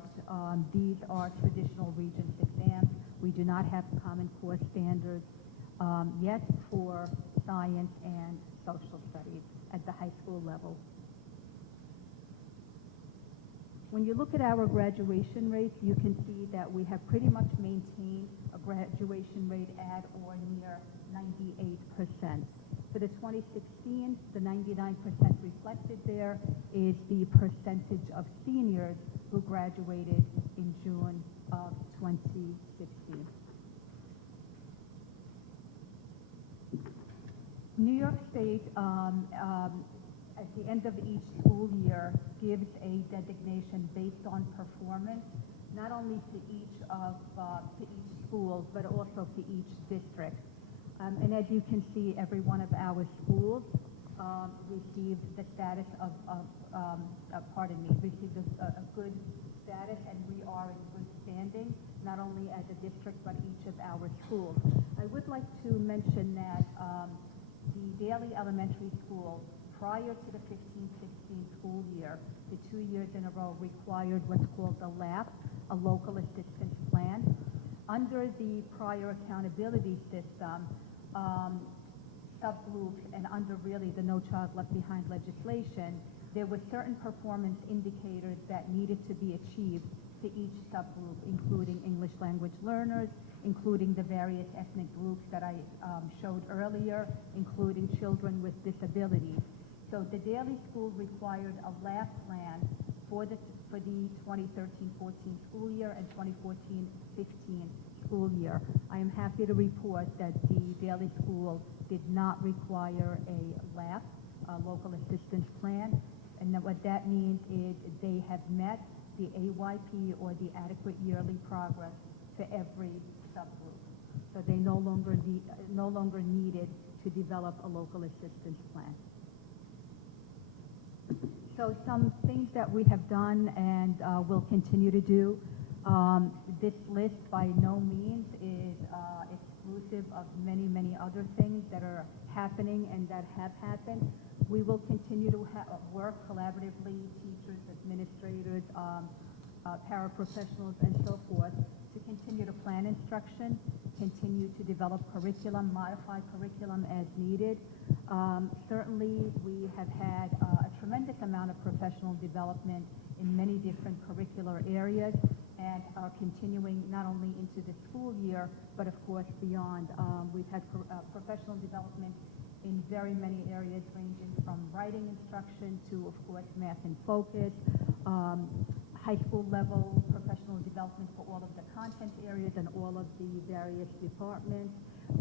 these are traditional Regents exams. We do not have Common Core standards yet for science and social studies at the high school level. When you look at our graduation rates, you can see that we have pretty much maintained a graduation rate at or near 98%. For the 2016, the 99% reflected there is the percentage of seniors who graduated in June of 2016. New York State, at the end of each school year, gives a designation based on performance, not only to each school, but also to each district. And as you can see, every one of our schools received the status received a good status, and we are in good standing, not only as a district, but each of our schools. I would like to mention that the Daly Elementary School, prior to the 15-16 school year, the 2 years in a row required what's called a LAP, a Local Assistance Plan. Under the prior accountability system, subgroups, and under really the No Child Left Behind legislation, there were certain performance indicators that needed to be achieved to each subgroup, including English language learners, including the various ethnic groups that I showed earlier, including children with disabilities. So the Daly School required a LAP plan for the 2013-14 school year and 2014-15 school year. I am happy to report that the Daly School did not require a LAP, a Local Assistance Plan, and that what that means is they have met the AYP, or the Adequate Yearly Progress, for every subgroup. So they no longer needed to develop a Local Assistance Plan. So some things that we have done and will continue to do. This list by no means is exclusive of many, many other things that are happening and that have happened. We will continue to work collaboratively, teachers, administrators, paraprofessionals, and so forth, to continue to plan instruction, continue to develop curriculum, modify curriculum as needed. Certainly, we have had a tremendous amount of professional development in many different curricular areas, and are continuing not only into the school year, but of course beyond. We've had professional development in very many areas, ranging from writing instruction to, of course, math and focus, high school level professional development for all of the content areas and all of the various departments,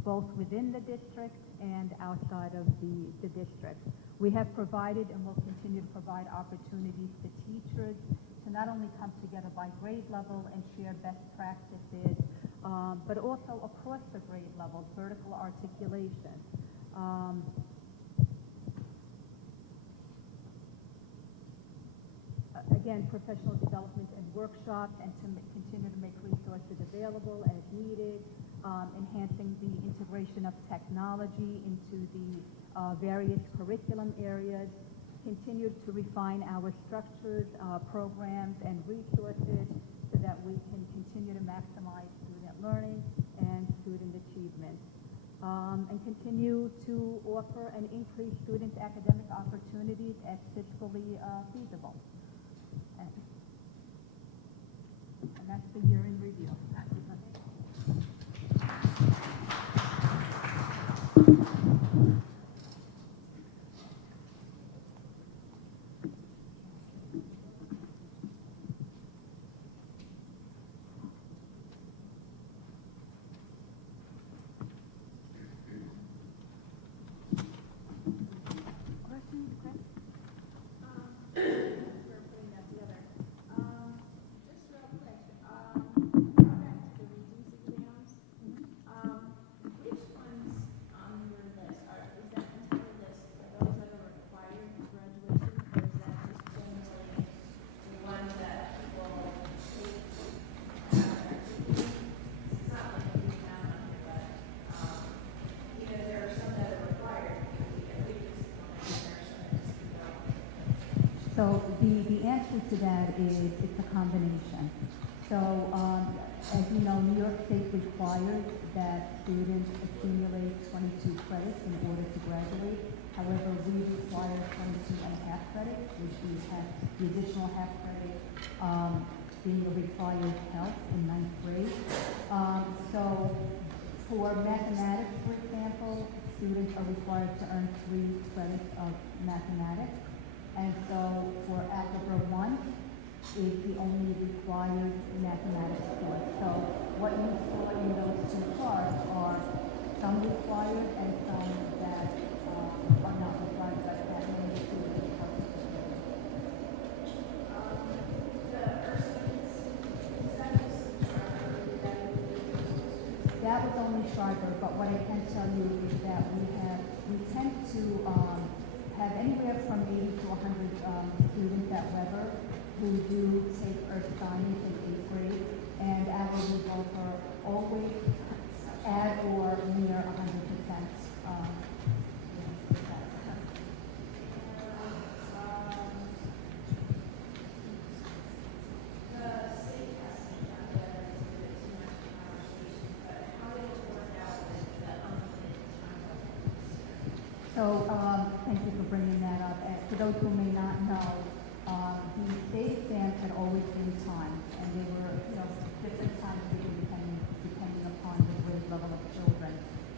both within the district and outside of the district. We have provided and will continue to provide opportunities to teachers to not only come together by grade level and share best practices, but also across the grade level, vertical articulation. Again, professional development and workshops, and to continue to make resources available as needed, enhancing the integration of technology into the various curriculum areas, continue to refine our structures, programs, and resources so that we can continue to maximize student learning and student achievement. And continue to offer and increase students' academic opportunities as fiscally feasible. And that's the year in review. So the answer to that is it's a combination. So, as you know, New York State requires that students accumulate 22 credits in order to graduate. However, we require 22 and a half credits, which we have the additional half credit being a required health in ninth grade. So for mathematics, for example, students are required to earn 3 credits of mathematics. And so for Algebra 1 is the only required mathematics course. So what you saw in those two charts are some required and some that are not required, but that many students participate. That was only Schreiber, but what I can tell you is that we tend to have anywhere from 80 to 100 students at Weber who do take Earth Science in 8th grade, and our results are always at or near 100%. So, thank you for bringing that up. And for those who may not know, the state exams had always been timed, and they were, different times depending upon the grade level of children.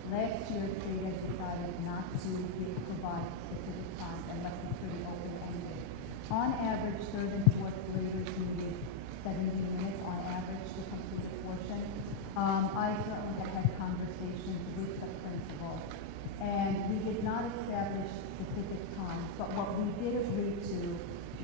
Last year, the state has decided not to provide specific times and left it pretty open-ended. On average, third and fourth graders needed 70 minutes on average to complete a portion. I certainly have had conversations with the principal, and we did not establish specific times, but what we did agree to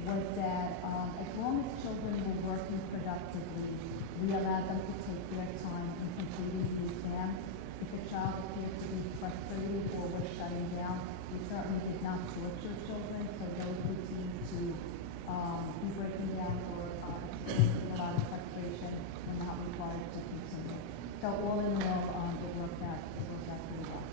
was that as long as children were working productively, we allowed them to take their time in completing the exam. If a child appeared to be frustrated or was shutting down, we certainly did not torture children, so those who seemed to be breaking down or experiencing a lot of frustration were not required to continue. So all in all, it worked out pretty well.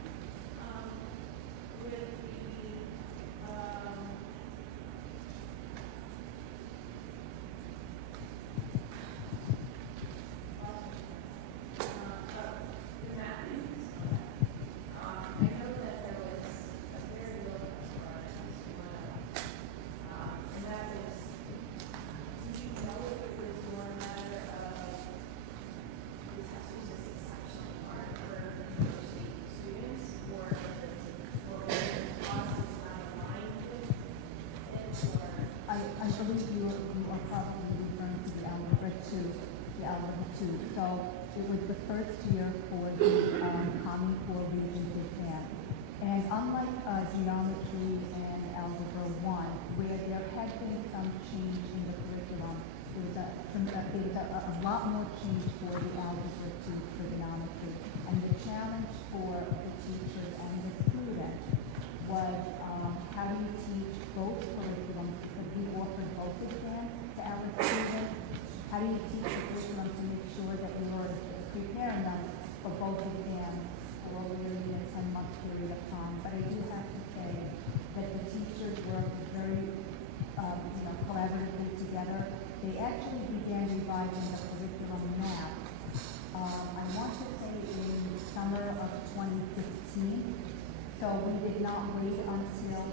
I believe you are probably referring to the Algebra 2. So it was the first year for the Common Core Regents exam. And unlike geometry and Algebra 1, where there had been some change in the curriculum, there was a lot more change for the Algebra 2 trigonometry. And the challenge for the teachers and the students was how do you teach both curriculums, because we offered both exams to our students. How do you teach the curriculum to make sure that we are preparing them for both exams over really a 10-month period of time? But I do have to say that the teachers worked very collaboratively together. They actually began revising the curriculum now. I want to say in the summer of 2015. So we did not wait until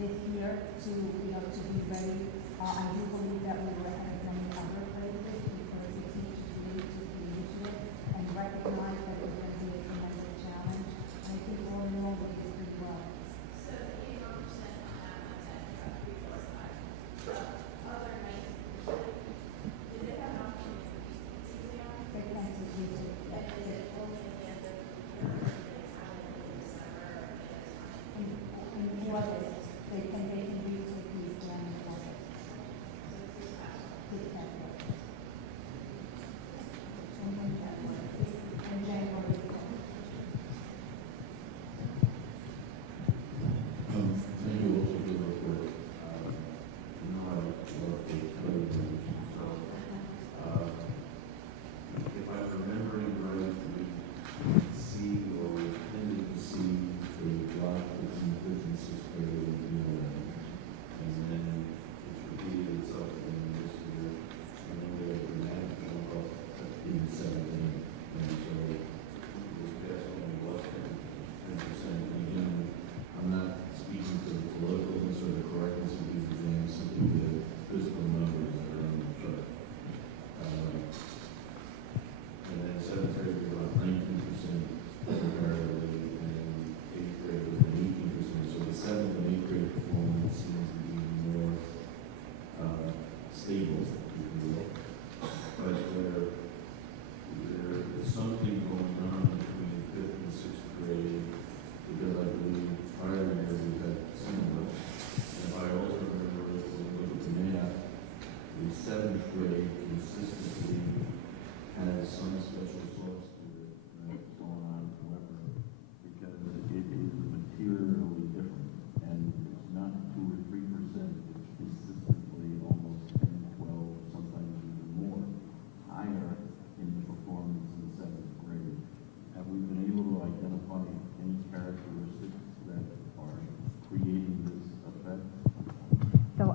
this year to be ready. I do believe that we were ahead of many other places because the teachers really took the initiative and recognized that it was going to be a tremendous challenge. And I think all in all, we did pretty well. So the 81% on that one's at 3, 4, 5. Other 90%. Did they have an opportunity to use these exams? They can use it. And is it only at the end of the year, or is it time in December, or In August, they can retake the exam in August. This past year.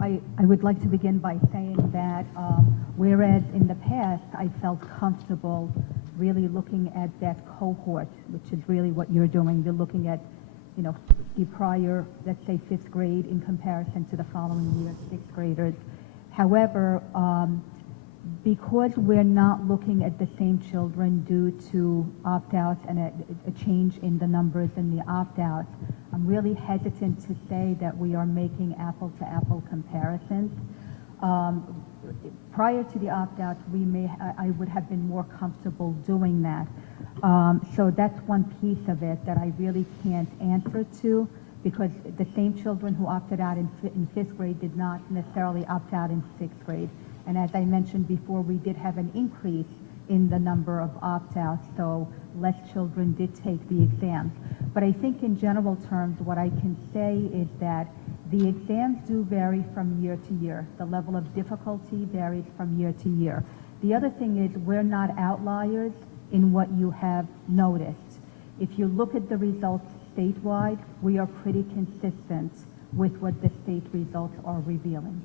I would like to begin by saying that whereas in the past I felt comfortable really looking at that cohort, which is really what you're doing. You're looking at, you know, the prior, let's say, 5th grade in comparison to the following year, 6th graders. However, because we're not looking at the same children due to opt-outs and a change in the numbers in the opt-outs, I'm really hesitant to say that we are making apple-to-apple comparisons. Prior to the opt-outs, I would have been more comfortable doing that. So that's one piece of it that I really can't answer to, because the same children who opted out in 5th grade did not necessarily opt out in 6th grade. And as I mentioned before, we did have an increase in the number of opt-outs, so less children did take the exams. But I think in general terms, what I can say is that the exams do vary from year to year. The level of difficulty varies from year to year. The other thing is we're not outliers in what you have noticed. If you look at the results statewide, we are pretty consistent with what the state results are revealing.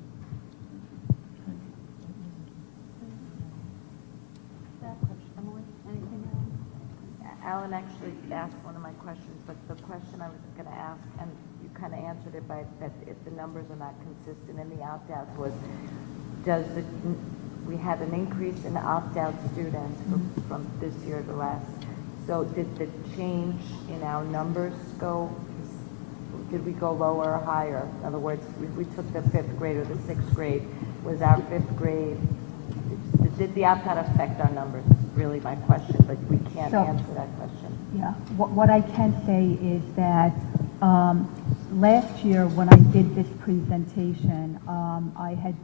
Alan actually asked one of my questions, but the question I was going to ask, and you kind of answered it by that if the numbers are not consistent in the opt-outs, was we had an increase in opt-out students from this year to last. So did the change in our numbers did we go lower or higher? In other words, we took the 5th grade or the 6th grade. Was our 5th grade, did the opt-out affect our numbers? Really my question, but we can't answer that question. Yeah, what I can say is that last year when I did this presentation, I had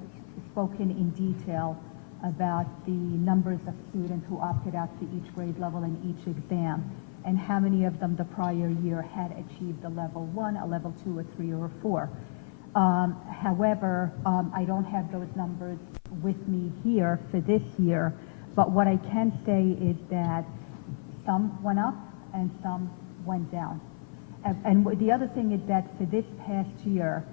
spoken in detail about the numbers of students who opted out to each grade level in each exam, and how many of them the prior year had achieved a level 1, a level 2, a 3, or a 4. However, I don't have those numbers with me here for this year, but what I can say is that some went up and some went down. And the other thing is that for this past year,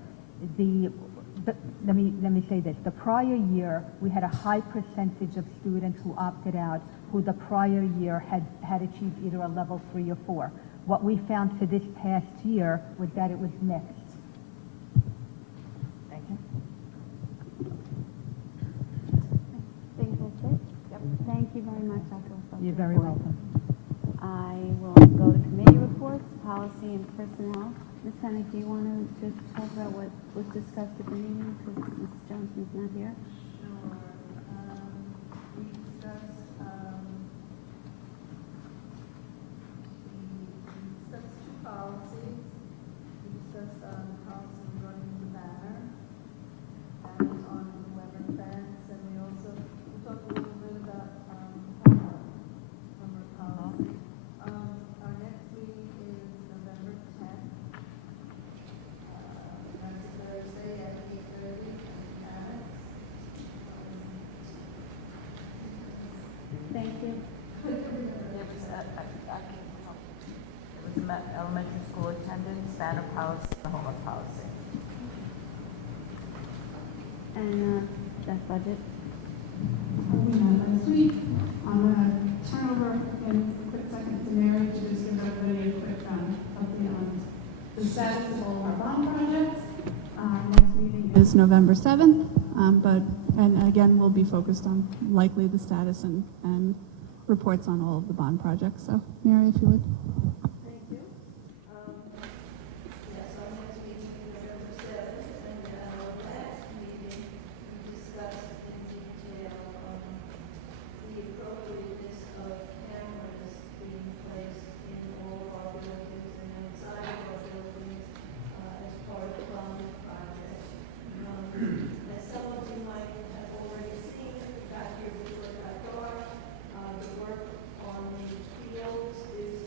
let me say this. The prior year, we had a high percentage of students who opted out who the prior year had achieved either a level 3 or 4. What we found for this past year was that it was mixed. Thank you. Think that's it? Yep. Thank you very much, Dr. Russell. You're very welcome. I will go to committee reports, policy, and personnel. Ms. Hennig, do you want to just talk about what was discussed at the meeting, because Ms. Johnson's not here? Sure. We discussed two policies. We discussed policy regarding the banner, and on the weather fence, and we talked a little bit about number of policies. Our next meeting is November 10th. That's Thursday at 8:30 in Annex. Thank you. It was elementary school attendance, banner policy, the homework policy. And that's budget. We met last week. I'm going to turn over in a quick second to Mary to just give everybody a quick update on the status of all of our bond projects. Next meeting is November 7th, and again, we'll be focused on likely the status and reports on all of the bond projects. So, Mary, if you would. Thank you. Yes, our next meeting is November 7th, and our last meeting, we discussed in detail the appropriateness of cameras being placed in all of our buildings and outside of our buildings as part of the bond project. As some of you might have already seen, we got here before it got dark. The work on the fields is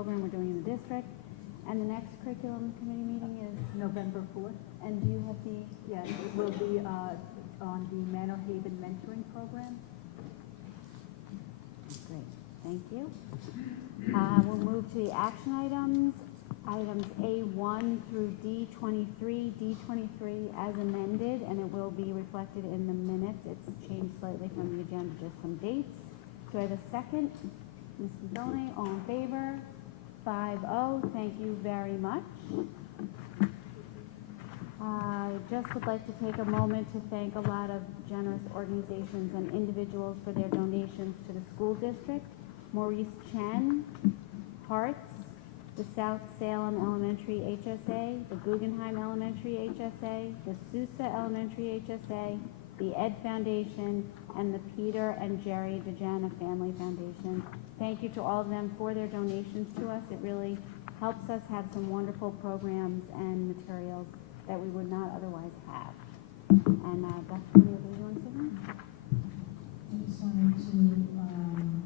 program we're doing in the district. And the next curriculum committee meeting is, November 4th. and do you have the, Yes, it will be on the Manor Haven Mentoring Program. great, thank you. We'll move to the action items. Items A1 through D23. D23 as amended, and it will be reflected in the minutes. It's changed slightly from the agenda, just some dates. Do I have a second? Mrs. Boney, all in favor? 5-0. Thank you very much. I just would like to take a moment to thank a lot of generous organizations and individuals for their donations to the school district. Maurice Chen, Hearts, the South Salem Elementary HSA, the Guggenheim Elementary HSA, the Sousa Elementary HSA, the Ed Foundation, and the Peter and Jerry DeJana Family Foundation. Thank you to all of them for their donations to us. It really helps us have some wonderful programs and materials that we would not otherwise have. And Dr. Neal, do you want to say that? I just wanted to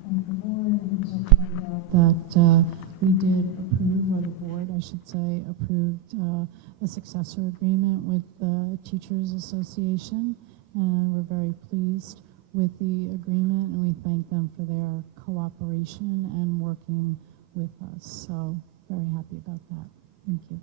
thank the board and to point out that we did approve, or the board, I should say, approved a successor agreement with the Teachers Association, and we're very pleased with the agreement, and we thank them for their cooperation and working with us. So very happy about that. Thank you.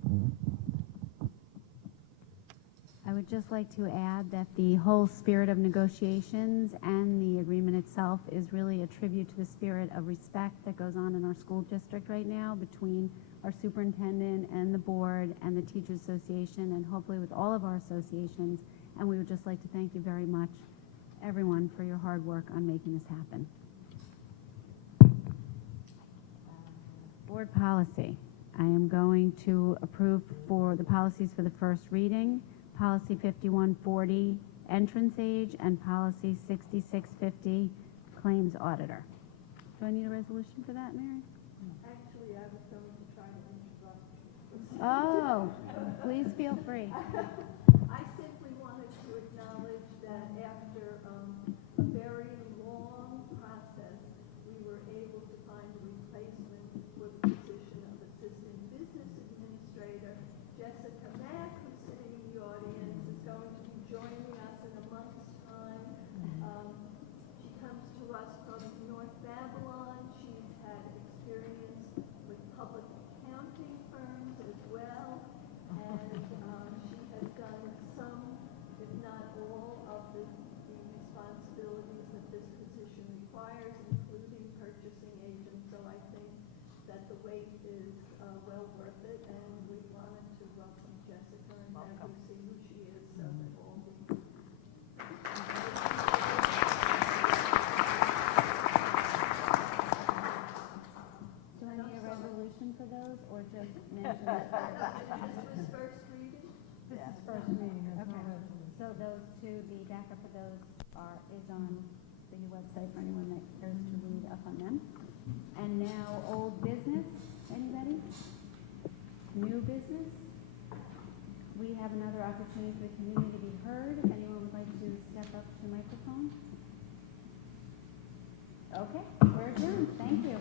I would just like to add that the whole spirit of negotiations and the agreement itself is really a tribute to the spirit of respect that goes on in our school district right now between our superintendent and the board and the Teachers Association, and hopefully with all of our associations. And we would just like to thank you very much, everyone, for your hard work on making this happen. Board policy. I am going to approve for the policies for the first reading. Policy 5140, entrance age, and policy 6650, claims auditor. Do I need a resolution for that, Mary? Actually, I was going to try to interrupt. Oh, please feel free. I simply wanted to acknowledge that after a very long process, we were able to find a replacement for the position of Assistant Business Administrator. Jessica Mack, who's sitting in the audience, is going to be joining us in a month's time. She comes to us from North Babylon. She's had experience with public accounting firms as well, and she has done some, if not all, of the responsibilities that this position requires, including purchasing agents. So I think that the wait is well worth it, and we wanted to welcome Jessica and have you see who she is, so that all the Do I need a resolution for those, or just mention that? This was first reading? This is first reading. Okay. So those two, the backup for those is on the website for anyone that cares to read up on them. And now, old business. Anybody? New business? We have another opportunity for the community to be heard. If anyone would like to step up to the microphone. Okay, we're adjourned. Thank you.